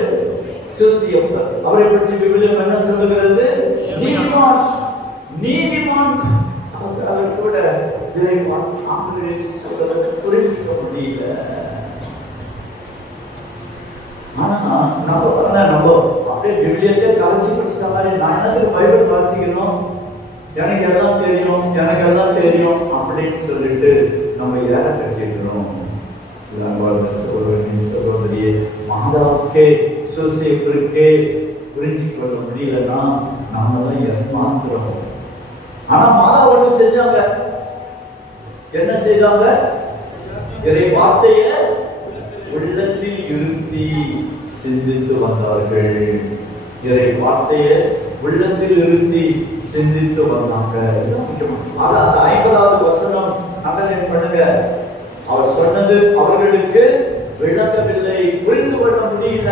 சூசியப்பர். அவரை பற்றி விவிலியம் என்ன சொல்லுகிறது? நீதிமான், நீதிமான். அவர் கூட புரிஞ்சிக்க முடியல. ஆனா நம்ம அப்படியே விவிலியத்தை கலைச்சி படிச்சிட்ட மாதிரி, நான் என்னதுக்கு பைபிள் வாசிக்கணும், எனக்கு எல்லாம் தெரியும், எனக்கு எல்லாம் தெரியும் அப்படின்னு சொல்லிட்டு நம்ம ஏற கட்டிருக்கிறோம். சகோதரியே, மாதாவுக்கே சூசையப்பருக்கே புரிஞ்சுக்க கொள்ள முடியலன்னா நாம தான் ஏமாத்துறோம். ஆனா மாதா ஒண்ணு செஞ்சாங்க. என்ன செய்தாங்க? இறை வார்த்தைய உள்ளத்தில் இருத்தி சிந்தித்து வந்தார்கள். இறை வார்த்தையை உள்ளத்தில் இருத்தி சிந்தித்து வந்தாங்க. ஆனா அந்த 50வது வசனம் அண்டர்லைன் பண்ணுங்க. அவர் சொன்னது அவர்களுக்கு விளங்கவில்லை, புரிந்து கொள்ள முடியல.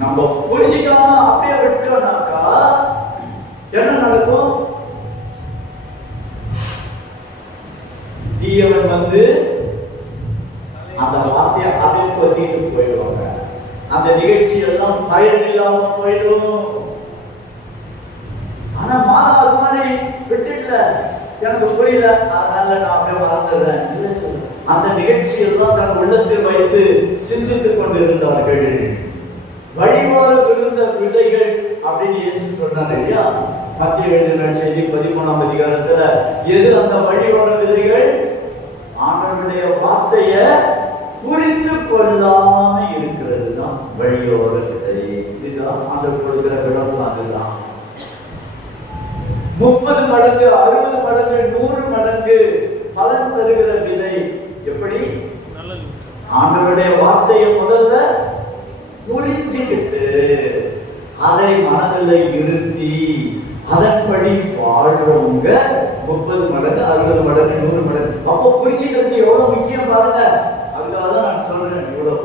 நம்ம புரிஞ்சுக்காம அப்படியே விட்டோம்னாக்கா என்ன நடக்கும்? தீயவன் வந்து அந்த வார்த்தையை அப்படியே கொத்திட்டு போயிடுவாங்க. அந்த நிகழ்ச்சி எல்லாம் பயன் இல்லாம போயிடும். ஆனா மாதா அது மாதிரி விட்டுல, எனக்கு புரியல, அதனால நான் அப்படியே மறந்துடுறேன். அந்த நிகழ்ச்சியெல்லாம் தன் உள்ளத்தில் வைத்து சிந்தித்துக் கொண்டிருந்தார்கள். வழிமாறு விழுந்த விதைகள் அப்படின்னு இயேசு சொன்னார் இல்லையா? மத்திய எழுதிய நற்செய்தி 13ஆம் அதிகாரத்துல எது அந்த வழியோர விதைகள்? ஆண்டவருடைய வார்த்தைய புரிந்து கொள்ளாம இருக்கிறது தான் வழியோர விதை. இதுதான் ஆண்டவர் கொடுக்கிற விளக்கம். அதுதான் 30 மடங்கு, 60 மடங்கு, 100 மடங்கு பலன் தருகிற விதை. எப்படி? ஆண்டவருடைய வார்த்தையை முதல்ல புரிஞ்சுக்கிட்டு அதை மனதில் இருத்தி அதன்படி வாழ்றவங்க 30 மடங்கு, 60 மடங்கு, 100 மடங்கு. அப்போ புரிஞ்சுக்கிறது எவ்வளவு முக்கியம் பாருங்க. அதுக்காகதான் நான் சொல்றேன், இவ்வளவு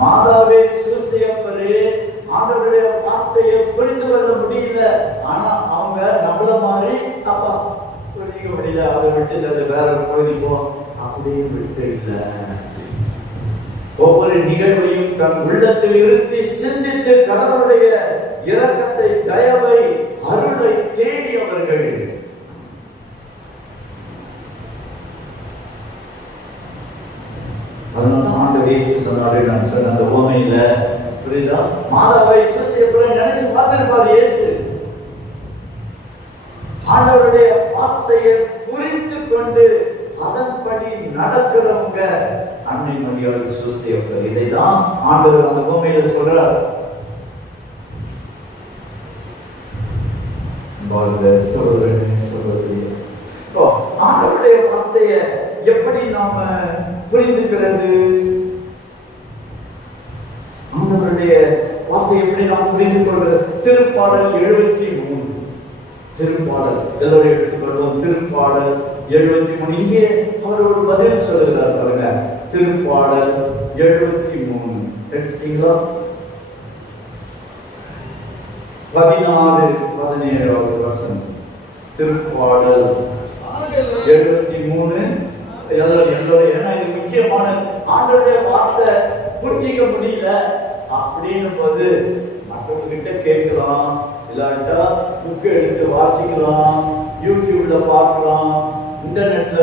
மாதாவே சூசையப்பரே ஆண்டவருடைய வார்த்தையை புரிந்து கொள்ள முடியல. ஆனா அவங்க நம்மள மாதிரி அப்பா புரிஞ்சிக்க முடியல, அதை விட்டு வேற பொழுதிப்போம் அப்படின்னு விட்டு இல்ல. ஒவ்வொரு நிகழ்வையும் தன் உள்ளத்தில் இருத்தி சிந்தித்து கடவுளுடைய இரக்கத்தை, தயவை, அருளை தேடியவர்கள். அதனால ஆண்டவர் இயேசு சொன்னாரு, நான் சொன்ன அந்த உவமையில புரியுதா? மாதாவை சூசையப்பரை நினைச்சு பார்த்திருப்பார் இயேசு. ஆண்டவருடைய வார்த்தையை புரிந்து கொண்டு அதன்படி நடக்கிறவங்க அன்னை மரியாதை சூசையப்பர். இதைதான் ஆண்டவர் அந்த உவமையில சொல்றார். ஆண்டவருடைய வார்த்தையை எப்படி நாம புரிந்துக்கிறது? ஆண்டவருடைய வார்த்தை எப்படி நாம் புரிந்து கொள்வது? திருப்பாடல் 73. திருப்பாடல் எல்லோரும் எடுத்துக்கொள்வோம். திருப்பாடல் 73. இங்கே அவர் ஒரு பதில் சொல்லுகிறார் பாருங்க. திருப்பாடல் 73 எடுத்தீங்களா? 16, 17 வசனம். திருப்பாடல் 73. எல்லோரும் ஏன்னா இது முக்கியமான ஆண்டவருடைய வார்த்தை புரிஞ்சிக்க முடியல அப்படின்னு போது மற்றவங்க கிட்ட கேட்கலாம், இல்லாட்டா புக் எடுத்து வாசிக்கலாம், யூடியூப்ல பார்க்கலாம், இன்டர்நெட்ல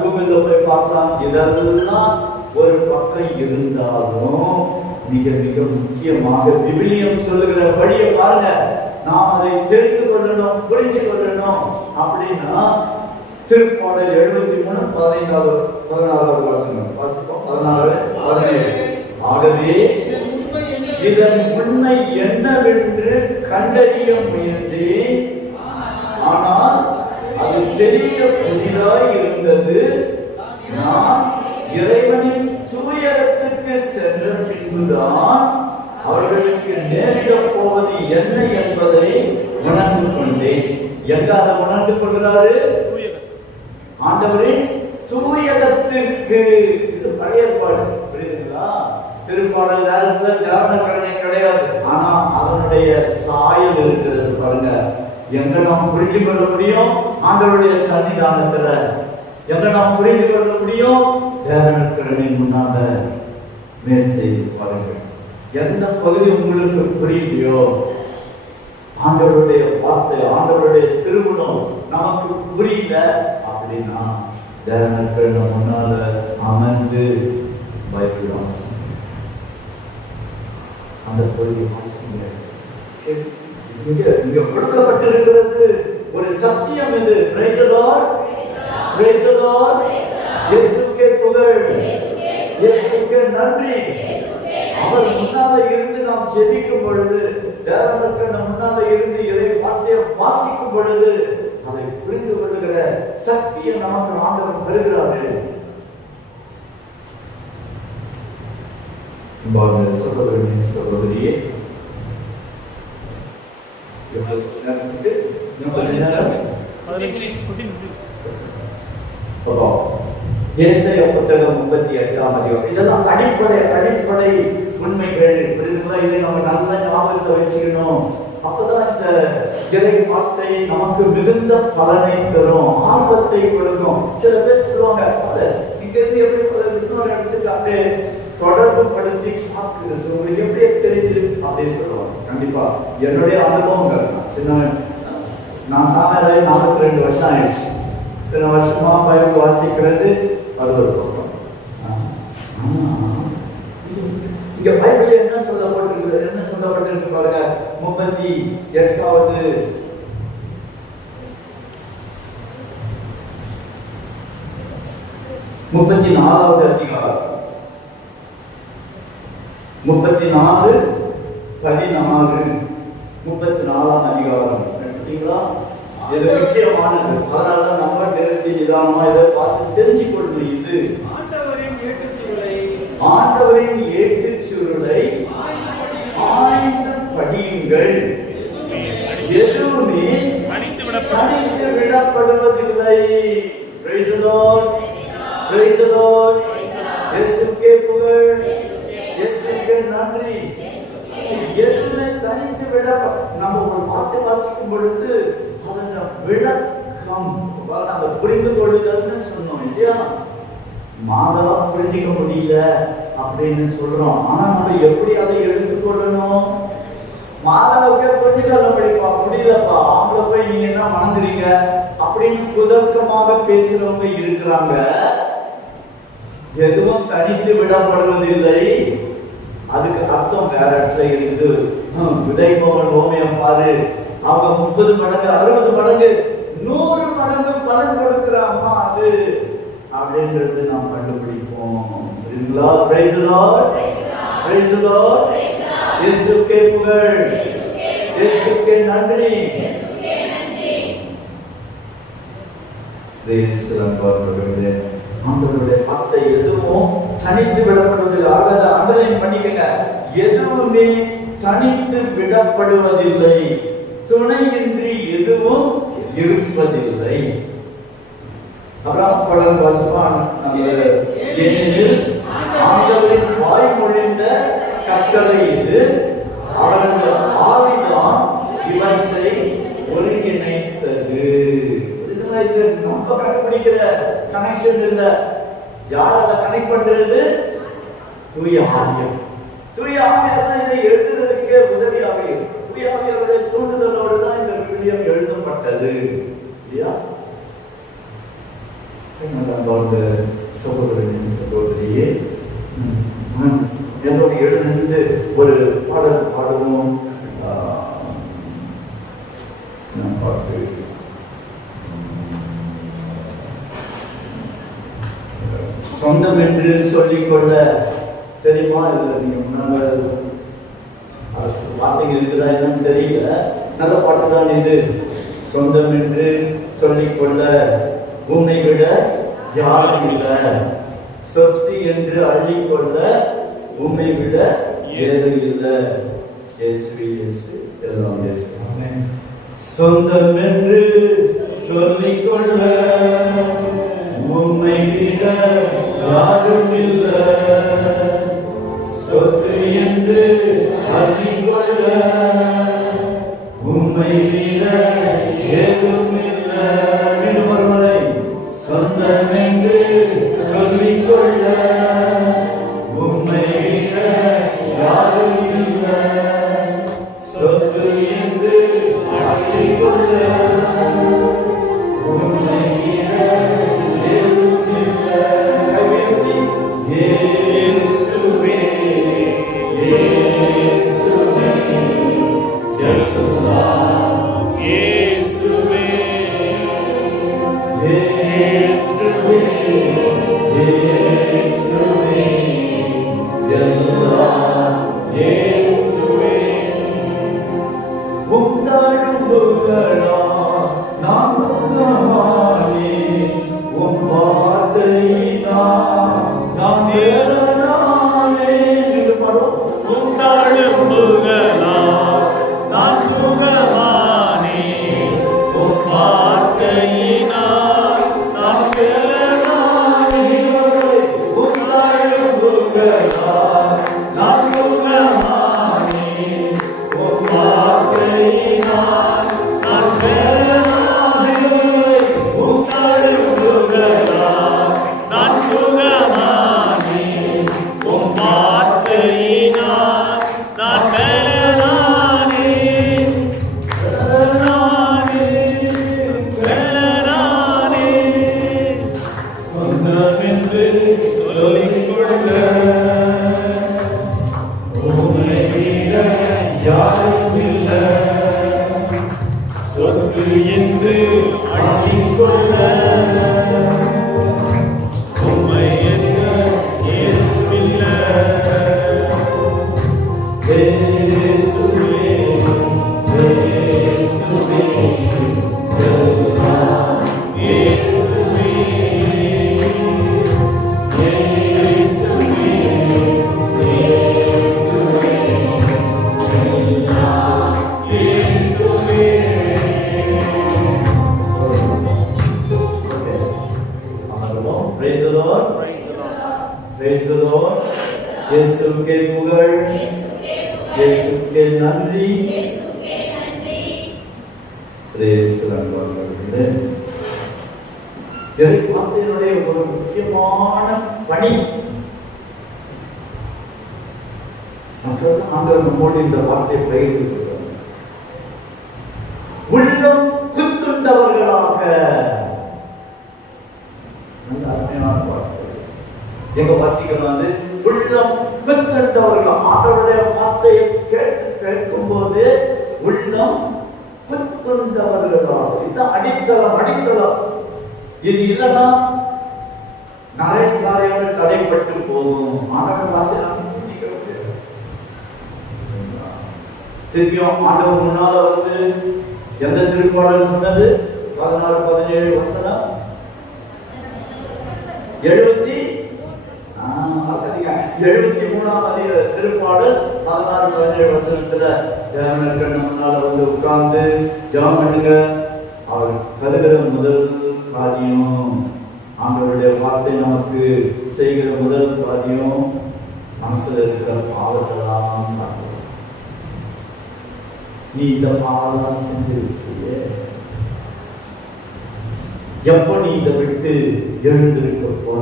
கூகுள்ல போய் பார்க்கலாம். இதெல்லாம் ஒரு பக்கம் இருந்தாலும் மிக மிக முக்கியமாக விவிலியம் சொல்லுகிற வழியை பாருங்க. நாம் அதை தெரிந்து கொள்ளணும், புரிஞ்சு கொள்ளணும். அப்படின்னா திருப்பாடல் 73, 16 வசனம் வாசிப்போம். 16, 17. ஆகவே இதன் உண்மை என்னவென்று கண்டறிய முயன்றேன், ஆனால் அது பெரிய புதிராய் இருந்தது. நான் இறைவனின் தூயரத்துக்கு சென்ற பின்புதான் அவர்களுக்கு நேரிட போவது என்ன என்பதை உணர்ந்து கொண்டேன். எங்க அதை உணர்ந்து கொள்கிறாரு? ஆண்டவரின் தூயகத்திற்கு. இது பழைய ஏற்பாடு, புரியுதுங்களா? திருப்பாடல் நேரத்துல ஜானகரணை கிடையாது, ஆனா அதனுடைய சாயல் இருக்கிறது பாருங்க. எங்க நாம் புரிஞ்சு கொள்ள முடியும்? ஆண்டவருடைய சன்னிதானத்துல. எங்க நாம் புரிந்து கொள்ள முடியும்? தேவனக்கரணை முன்னால மேல் செய்து பாருங்கள். எந்த பகுதி உங்களுக்கு புரியலையோ, ஆண்டவருடைய வார்த்தை, ஆண்டவருடைய திருவுணம் நமக்கு புரியல அப்படின்னா தேவனக்கரணை முன்னால அமர்ந்து பைபிள் வாசி, அந்த பகுதி வாசிங்க. இங்க கொடுக்கப்பட்டிருக்கிறது ஒரு சத்தியம். இது praise the Lord, praise the Lord. இயேசுவுக்கே புகழ், இயேசுவுக்கே நன்றி. அவர் முன்னால இருந்து நாம் ஜெபிக்கும் பொழுது, தேவனுக்கு நம் முன்னால இருந்து இறை வார்த்தையை வாசிக்கும் பொழுது அதை புரிந்து கொள்ளுகிற சக்தியை நமக்கு ஆண்டவர் தருகிறாரு. சகோதரனே, சகோதரியே, ஏசாயா புத்தகம் 38ஆம் அதிகாரம். இதெல்லாம் அடிப்படை உண்மைகள், புரியுதுங்களா? இதை நம்ம நல்ல ஞாபகத்தை வச்சுக்கணும். அப்பதான் இந்த இறை வார்த்தை நமக்கு மிகுந்த பலனை தரும், ஆர்வத்தை கொடுக்கும். சில பேர் சொல்லுவாங்க, இங்க இருந்து எப்படி இன்னொரு இடத்துக்கு அப்படியே தொடர்பு படுத்தி பார்க்கிறது, உங்களுக்கு எப்படியே தெரியுது அப்படின்னு சொல்லுவாங்க. கண்டிப்பா என்னுடைய அனுபவங்கள், சின்ன நான் சாமியாராகி 42 வருஷம் ஆயிடுச்சு. இத்தனை வருஷமா பைபிள் வாசிக்கிறது அது ஒரு பக்கம். இங்க பைபிள் என்ன சொல்லப்பட்டிருக்கு? என்ன சொல்லப்பட்டிருக்கு பாருங்க. 38வது அதிகாரம், 34, 16, 34ஆம் அதிகாரம் எடுத்தீங்களா? இது முக்கியமானது. அதனாலதான் நம்ம நிறுத்தி நிதானமா இதை வாசித்து தெரிஞ்சுக்கொள்ளணும். இது ஆண்டவரின் ஏட்டுச்சுருளை ஆய்ந்து படியுங்கள். எதுவுமே தனித்து விடப்படுவதில்லை. Praise the Lord. Praise the Lord. இயேசுவுக்கே புகழ். இயேசுவுக்கே நன்றி. எதுவுமே தனித்து நம்ம ஒரு வார்த்தை வாசிக்கும் பொழுது அதன் விளக்கம் நம்ம புரிந்து கொள்ளுதல்னு சொன்னோம் இல்லையா? மாதவா புரிஞ்சிக்க முடியல அப்படின்னு சொல்றோம். ஆனா நம்ம எப்படி அதை எடுத்துக்கொள்ளணும்? மாதவக்கே புரிஞ்சுக்கல முடியலப்பா, ஆம்பளை போய் நீங்க என்ன மணங்குறீங்க அப்படின்னு குதர்க்கமாக பேசுறவங்க இருக்கிறாங்க. எதுவும் தனித்து விடப்படுவதில்லை. அதுக்கு அர்த்தம் வேற இடத்துல இருக்குது. விதைப்பவன் ஓமையம் பாரு, அவங்க 30 மடங்கு 60 மடங்கு 100 மடங்கு பலன் கொடுக்கிறாமா அது அப்படின்றது நாம் கண்டுபிடிப்போம். Praise the Lord. Praise the Lord. இயேசுவுக்கே புகழ். இயேசுவுக்கே நன்றி. ஆண்டவருடைய வார்த்தை எதுவும் தனித்து விடப்படுவதில்லை. ஆகாத அண்டர்லைன் பண்ணிக்கங்க. எதுவுமே தனித்து விடப்படுவதில்லை. துணையின்றி எதுவும் இருப்பதில்லை. அப்புறம் தொடர்ந்து வாசிப்பான். ஏனெனில் ஆண்டவரின் வாய்மொழிந்த கட்டளை இது, அவரது ஆவிதான் இவற்றை ஒருங்கிணைத்தது. இது நம்ம கண்டுபிடிக்கிற கனெக்ஷன் இல்ல. யார் அதை கனெக்ட் பண்றது? தூய ஆவியார். தூய ஆவியார் தான் இதை எழுதுறதுக்கே உதவியாக இருக்கு. தூய ஆவியாருடைய தூண்டுதலோடு தான் இந்த விவிலியம் எழுதப்பட்டது இல்லையா? அன்பார்ந்த சகோதரனின் சகோதரியே, என்னோட எழுந்து ஒரு பாடல் பாடுவோம். பாட்டு சொந்தம் என்று சொல்லிக்கொள்ள தெரியுமா? இல்லை, நீங்க முன்னாங்க வார்த்தைங்க இருக்குதா என்னன்னு தெரியல. நல்ல பாட்டு தான் இது. சொந்தம் என்று சொல்லிக்கொள்ள உன்னை விட யாரும் இல்லை, சொத்து என்று அள்ளிக்கொள்ள உன்னை விட ஏதும் இல்லை. எல்லாம் சொந்தம் என்று சொல்லிக்கொள்ள உன்னை விட யாரும் இல்லை, சொத்து என்று அள்ளிக்கொள்ள உன்னை விட ஏதும் இல்லை. மீண்டும் ஒருமுறை. சொந்தம் என்று சொல்லிக்கொள்ள உன்னை விட யாரும் இல்லை, சொத்து என்று அள்ளிக்கொள்ள Praise the Lord. இயேசுவுக்கே புகழ், இயேசுவுக்கே நன்றி. Praise the Lord. இறை வார்த்தையினுடைய ஒரு முக்கியமான பணி. ஆண்டவர் நம்மோடு இந்த வார்த்தையை பயிர்கிறார். உள்ளம் குத்துண்டவர்களாக. நல்ல அருமையான வார்த்தை. எங்க வாசிக்கலாம் உள்ளம் குத்துண்டவர்கள். ஆண்டவருடைய வார்த்தையை கேட்கும் போது உள்ளம் குத்துண்டவர்களாக. இதுதான் அடித்தளம். இது இல்லைன்னா நிறைய காரியங்கள் தடைப்பட்டு போகும். ஆண்டவர் வார்த்தை திருப்பியும் ஆண்டவர் முன்னால எந்த திருப்பாடல் சொன்னது? 16-17 வசனம் 73ஆம் திருப்பாடல் 16-17 வசனத்துல தேவனுக்கு முன்னால உட்கார்ந்து ஜெபம் பண்ணுங்க. அவர் கருகிற முதல் காரியம், ஆண்டவருடைய வார்த்தை நமக்கு செய்கிற முதல் காரியம் மனசுல இருக்கிற பாவத்தெல்லாம் பார்க்கணும். நீ இந்த பாவம் செஞ்சிருக்கிய, எப்ப நீ இதை விட்டு எழுந்திருக்க போற?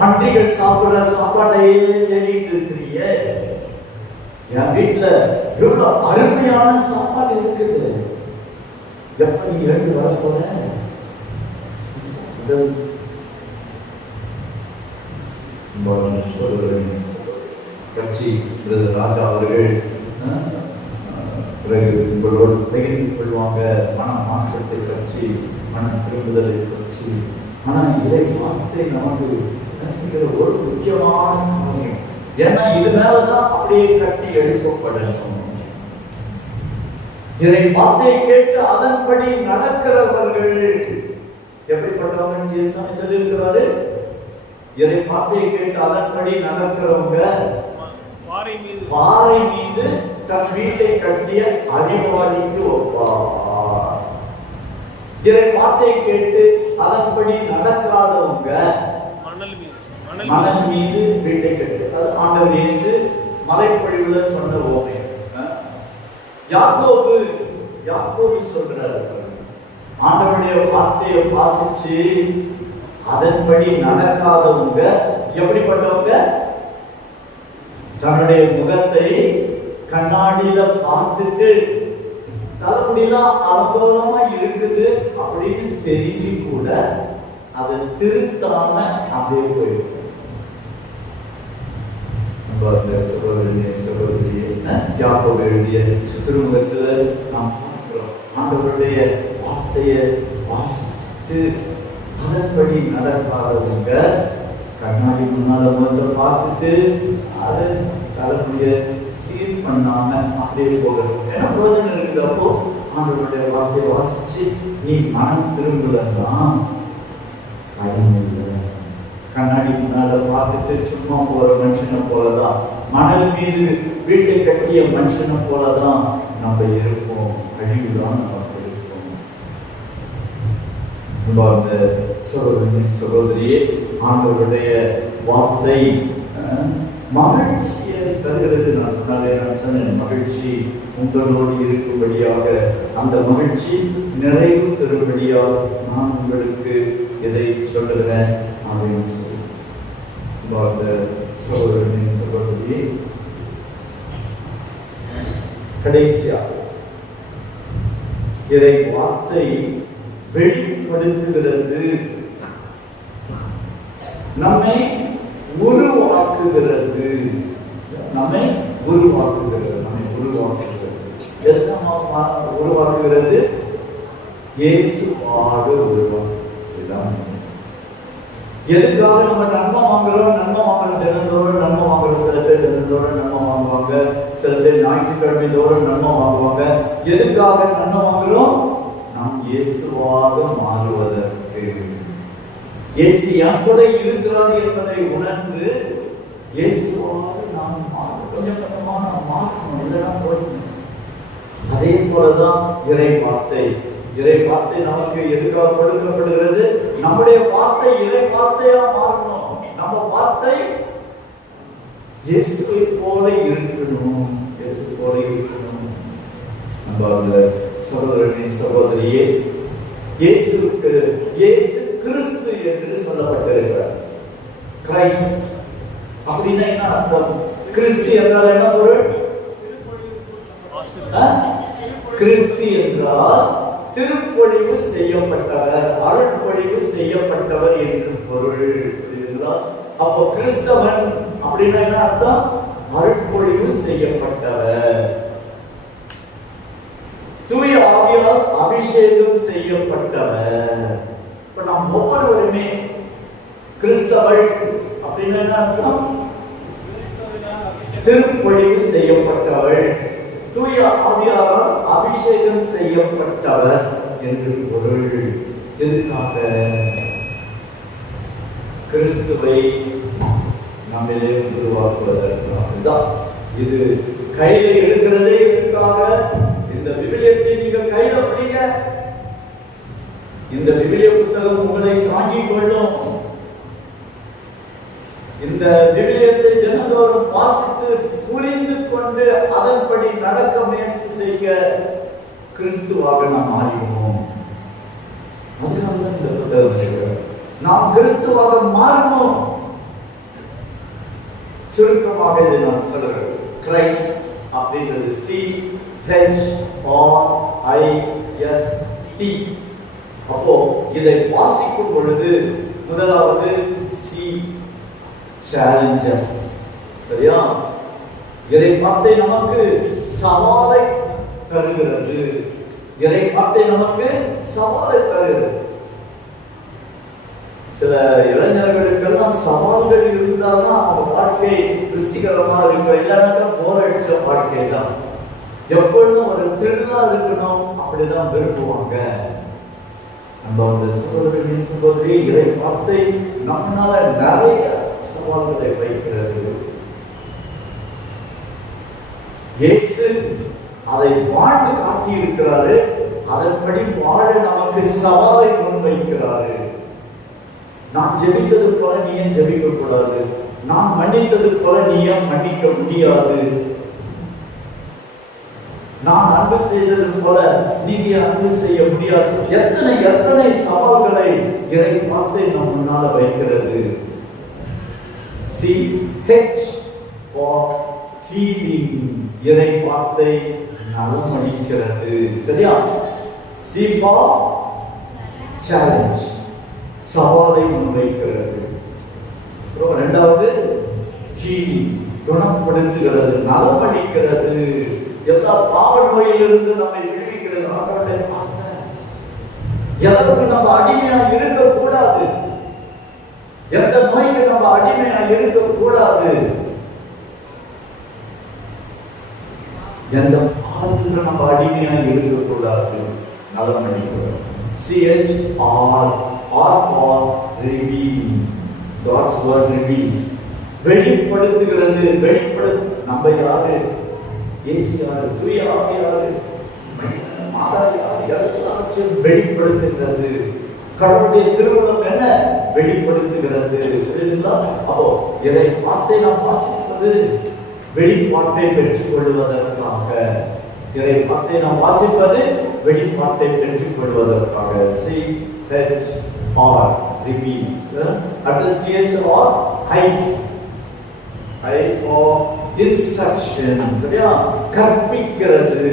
பன்றிகள் சாப்பிடுற சாப்பாட்டையே தேடிட்டு இருக்கிறிய. என் வீட்டுல எவ்வளவு அருமையான சாப்பாடு இருக்குது, எப்ப நீ எழுந்து வர போற? கட்சி ராஜா அவர்கள் பிறகு உங்களோடு பகிர்ந்து கொள்வாங்க. மன மாற்றத்தை கட்சி, மன திரும்புதலை கட்சி. ஆனா இதை வார்த்தை நமக்கு ஒரு முக்கியமான காரியம். ஏன்னா இது மேலதான் அப்படியே கட்டி எழுப்பப்படணும். இதை வார்த்தையை கேட்டு அதன்படி நடக்கிறவர்கள் எப்படிப்பட்டவங்க சொல்லியிருக்கிறாரு? இதை வார்த்தையை கேட்டு அதன்படி நடக்கிறவங்க பாறை மீது தன் வீட்டை கட்டிய அறிவாளிக்கு ஒப்பாவார். இதை வார்த்தையை கேட்டு அதன்படி நடக்காதவங்க மணல் மீது வீட்டை கட்டி. அது ஆண்டவர் இயேசு மலைப்பொழிவுல சொன்ன ஓமை. யாக்கோபு சொல்றாரு, ஆண்டவருடைய வார்த்தையை வாசிச்சு அதன்படி நடக்காதவங்க எப்படிப்பட்டவங்க? தன்னுடைய முகத்தை கண்ணாடியில பார்த்துட்டு தலைமுடியெல்லாம் அலங்கோலமா இருக்குது அப்படின்னு தெரிஞ்சு கூட அதை திருத்தாம அப்படியே போயிடும். யாக்கோபு எழுதிய திருமுகத்துல நாம் பார்க்கிறோம், ஆண்டவருடைய வார்த்தையை வாசித்து அதன்படி நடக்காதவங்க கண்ணாடி முன்னால பார்த்துட்டு அது தலைமுடிய சீர் பண்ணாம அப்படியே போகணும். என்ன பிரயோஜனம் இருக்குது? அப்போ ஆண்டவருடைய வார்த்தையை வாசிச்சு நீ மனம் திரும்புதான் கண்ணாடி முன்னால பார்த்துட்டு சும்மா போற மனுஷனை போலதான், மணல் மீது வீட்டை கட்டிய மனுஷனை போலதான் நம்ம இருப்போம். அழிவுதான் நமக்கு இருக்கும். சகோதரியே, ஆண்டவருடைய வார்த்தை மகிழ்ச்சியை தருகிறது. நான் சொன்னேன், மகிழ்ச்சி உங்களோடு இருக்கும்படியாக, அந்த மகிழ்ச்சி நிறைவு தரும்படியாக நான் உங்களுக்கு எதை சொல்லுகிறேன் அப்படின்னு சொல்லி சகோதரியே, கடைசியாக இறை வார்த்தை வெளிப்படுத்துகிறது, நம்மை உருவாக்குகிறது. உருவாக்குகிறது இயேசுவாக உருவாக்குகிறார். எதுக்காக நம்ம நன்மை வாங்குறோம்? தினந்தோறும் நன்மை வாங்குறோம். சில பேர் தினந்தோறும் நன்மை வாங்குவாங்க, சில பேர் ஞாயிற்றுக்கிழமை தோறும் நன்மை வாங்குவாங்க. எதுக்காக நன்மை வாங்குறோம்? நாம் இயேசுவாக மாறுவதற்கு. இயேசு என் கூட இருக்கிறார் என்பதை உணர்ந்து இயேசுவாக நாம் கொஞ்சம் கொஞ்சமா நாம் மாற்றணும், இல்லைன்னா போயிடணும். அதே போலதான் இறை வார்த்தை இறை வார்த்தை நமக்கு எதுக்காக கொடுக்கப்படுகிறது? நம்முடைய வார்த்தை இறை வார்த்தையா மாறணும். நம்ம வார்த்தை இயேசுவை போல இருக்கணும். இயேசு போல இருக்கணும். நம்ம அந்த சகோதரனே சகோதரியே, இயேசுக்கு இயேசு கிறிஸ்து என்று சொல்லப்பட்டிருக்கிறார். கிரைஸ்ட் அப்படின்னா என்ன அர்த்தம்? கிறிஸ்து என்றால் என்ன பொருள்? கிறிஸ்து என்றால் திருப்பொழிவு செய்யப்பட்டவர், அருள்பொழிவு செய்யப்பட்டவர் என்று பொருள். அப்போ கிறிஸ்தவன் அப்படின்னா என்ன அர்த்தம்? அருள்பொழிவு செய்யப்பட்டவர், தூய ஆவியால் அபிஷேகம் செய்யப்பட்டவர். இப்ப நாம் ஒவ்வொருவருமே கிறிஸ்தவள் அப்படின்னா என்ன அர்த்தம்? திருப்பொழிவு செய்யப்பட்டவள், தூய ஆவியால் அபிஷேகம் செய்யப்பட்டவர் என்று பொருள். எதுக்காக? கிறிஸ்துவை நம்மிலே உருவாக்குவதற்காக. இது கையில இருக்கிறதே எதுக்காக? இந்த விவிலியத்தை நீங்க கையில பிடிங்க. இந்த விவிலிய புத்தகம் உங்களை தாங்கிக் கொள்ளும். இந்த விவிலியத்தை தினந்தோறும் வாசித்து புரிந்து கொண்டு அதன்படி நடக்க முயற்சி செய்ய கிறிஸ்துவாக நாம் மாறிடுவோம். அதனால்தான் இந்த புத்தகம் நாம் கிறிஸ்துவாக மாறணும். சுருக்கமாக இதை நான் சொல்றேன். கிரைஸ்ட் அப்படின்றது CHRIST. அப்போ இதை வாசிக்கும் பொழுது முதலாவது சி challenges. சரியா? இறை வார்த்தை நமக்கு சவாலை தருகிறது. இறை வார்த்தை நமக்கு சவாலை தருகிறது. சில இளைஞர்களுக்கெல்லாம் சவால்கள் இருந்தால்தான் அவங்க வாழ்க்கை ருசிகரமா இருக்கும். இல்லைனாக்கா போர் அடிச்ச வாழ்க்கை தான். எப்பொழுதும் ஒரு த்ரில்லா இருக்கணும் அப்படிதான் விரும்புவாங்க. நம்ம அந்த சகோதரனே சகோதரி, இறை வார்த்தை நம்மளால நிறைய சவால்களை வைக்கிறது. இயேசு அதை வாழ்ந்து காட்டி இருக்கிறாரு. அதன்படி வாழ நமக்கு சவாலை முன்வைக்கிறாரு. நான் ஜெபித்தது போல நீ ஏன் ஜெபிக்க கூடாது? நான் மன்னித்தது போல நீ ஏன் மன்னிக்க முடியாது? நான் அன்பு செய்தது போல நீங்க அன்பு செய்ய முடியாது. எத்தனை எத்தனை சவால்களை இறை வார்த்தை நம் முன்னால வைக்கிறது. CH for healing. இறை வார்த்தை நலமளிக்கிறது. சரியா? C for challenge. சவாலை முன்வைக்கிறது. இரண்டாவது healing. குணப்படுத்துகிறது, நலமளிக்கிறது. எல்லா பாவ நோயிலிருந்து நம்மை விடுவிக்கிறது. ஆண்டவருடைய வார்த்தை. எதற்கு நம்ம அடிமையா இருக்க கூடாது? எந்த நோய்க்கு நம்ம அடிமையா இருக்க கூடாது? எந்த பாவத்துக்கு நம்ம அடிமையா இருக்க கூடாது? நலமளிக்கிறது. CHR for reveal. God's word reveals. வெளிப்படுத்துகிறது. நம்ம யாரு? இயேசு யாரு? தூய ஆவி யாரு? மாதா யாரு? எல்லாவற்றையும் வெளிப்படுத்துகிறது. கடவுளுடைய திருவுளம் என்ன? வெளிப்படுத்துகிறது. அப்போ இதை வார்த்தை நாம் வாசிப்பது வெளிப்பாட்டை பெற்றுக் கொள்வதற்காக. இதை வார்த்தை நாம் வாசிப்பது வெளிப்பாட்டை பெற்றுக் கொள்வதற்காக. CHR reveals. அடுத்து CHR I for instruction. சரியா? கற்பிக்கிறது.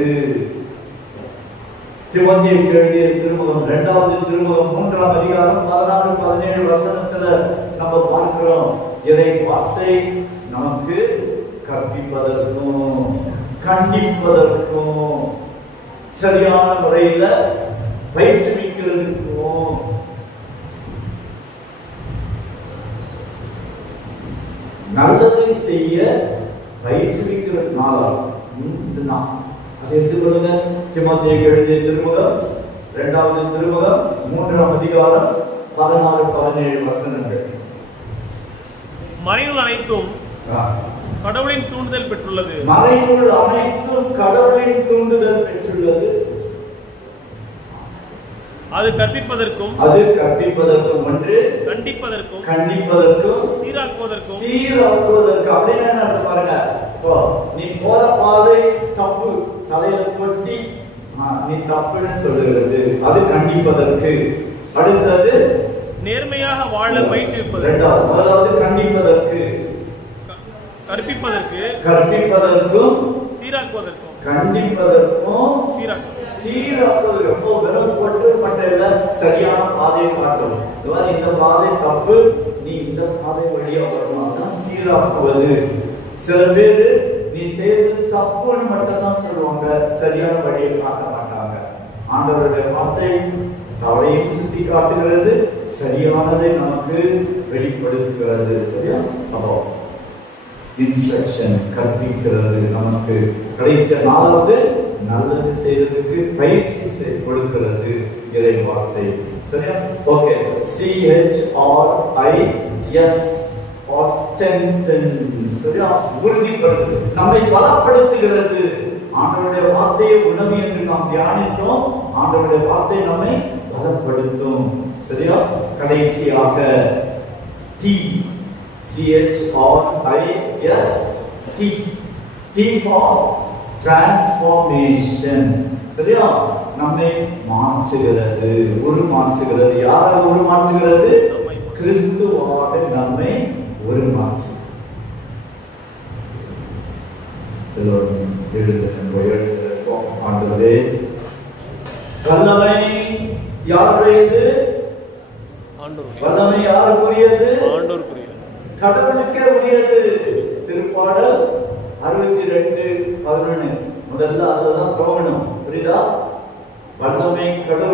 தீமோத்தேயுவுக்கு எழுதிய திருமுகம் 2வது திருமுகம் 3ஆம் அதிகாரம் 16-17 வசனத்துல நம்ம பார்க்கிறோம். இறை வார்த்தை நமக்கு கற்பிப்பதற்கும் கண்டிப்பதற்கும் சரியான முறையில பயிற்றுவிக்கிறதுக்கும் நல்லதை செய்ய பயிற்றுவிக்கிறதுனால அதை எடுத்துக்கொள்ளுங்க. தீமோத்தேயுவுக்கு எழுதிய திருமுகம் 2வது திருமுகம் 3ஆம் அதிகாரம் 16-17 வசனங்கள். மறைநூல் அனைத்தும் கடவுளின் தூண்டுதல் பெற்றுள்ளது. மறைநூல் அனைத்தும் கடவுளின் தூண்டுதல் பெற்றுள்ளது. அது கற்பிப்பதற்கும் ஒன்று, கண்டிப்பதற்கும் சீராக்குவதற்கும். அப்படின்னா என்ன அர்த்தம் பாருங்க. இப்போ நீ போற பாதை தப்பு, தலையில கொட்டி நீ தப்புன்னு சொல்லுகிறது, அது கண்டிப்பதற்கு. அடுத்தது நேர்மையாக வாழ பயிற்றுவிப்பது. இரண்டாவது, அதாவது கண்டிப்பதற்கு, கற்பிப்பதற்கும் சீராக்குவதற்கும். கண்டிப்பதற்கும் சீராக்குவதற்கும். வெறும் போட்டு பட்டையில சரியான பாதையை காட்டும். இந்த பாதை தப்பு, நீ இந்த பாதை வழியா வரணும், அதான் சீராக்குவது. சில பேரு நீ செய்யறது தப்புன்னு மட்டும் தான் சொல்லுவாங்க, சரியான வழியை காட்ட மாட்டாங்க. ஆண்டவருடைய வார்த்தை தவறையும் சுட்டி காட்டுகிறது, சரியானதை நமக்கு வெளிப்படுத்துகிறது. சரியா? அப்போ இன்ஸ்ட்ரக்ஷன், கற்பிக்கிறது நமக்கு. கடைசி நாலாவது, நல்லது செய்யறதுக்கு பயிற்சி கொடுக்கிறது இறை வார்த்தை. சரியா? ஓகே. CHRIS or strengthen. சரியா? உறுதிப்படுத்து, நம்மை பலப்படுத்துகிறது. ஆண்டவருடைய வார்த்தையை உணவு என்று நாம் தியானித்தோம். ஆண்டவருடைய வார்த்தை நம்மை பலப்படுத்தும். சரியா? கடைசியாக CHRIS, T for transformation. சரியா? நம்மை மாற்றுகிறது, உருமாற்றுகிறது. யாரை உருமாற்றுகிறது? கிறிஸ்துவாக நம்மை உருமாற்று. எல்லோரும் எழுந்திருப்போம். ஆண்டவரே, வல்லமை யாருடையது? வல்லமை யாருக்குரியது? கடவுளுக்கே உரியது. திருப்பாடல் 62:11. முதல்ல அதுதான் தோணணும். புரியுதா? வல்லமை கடவுள்.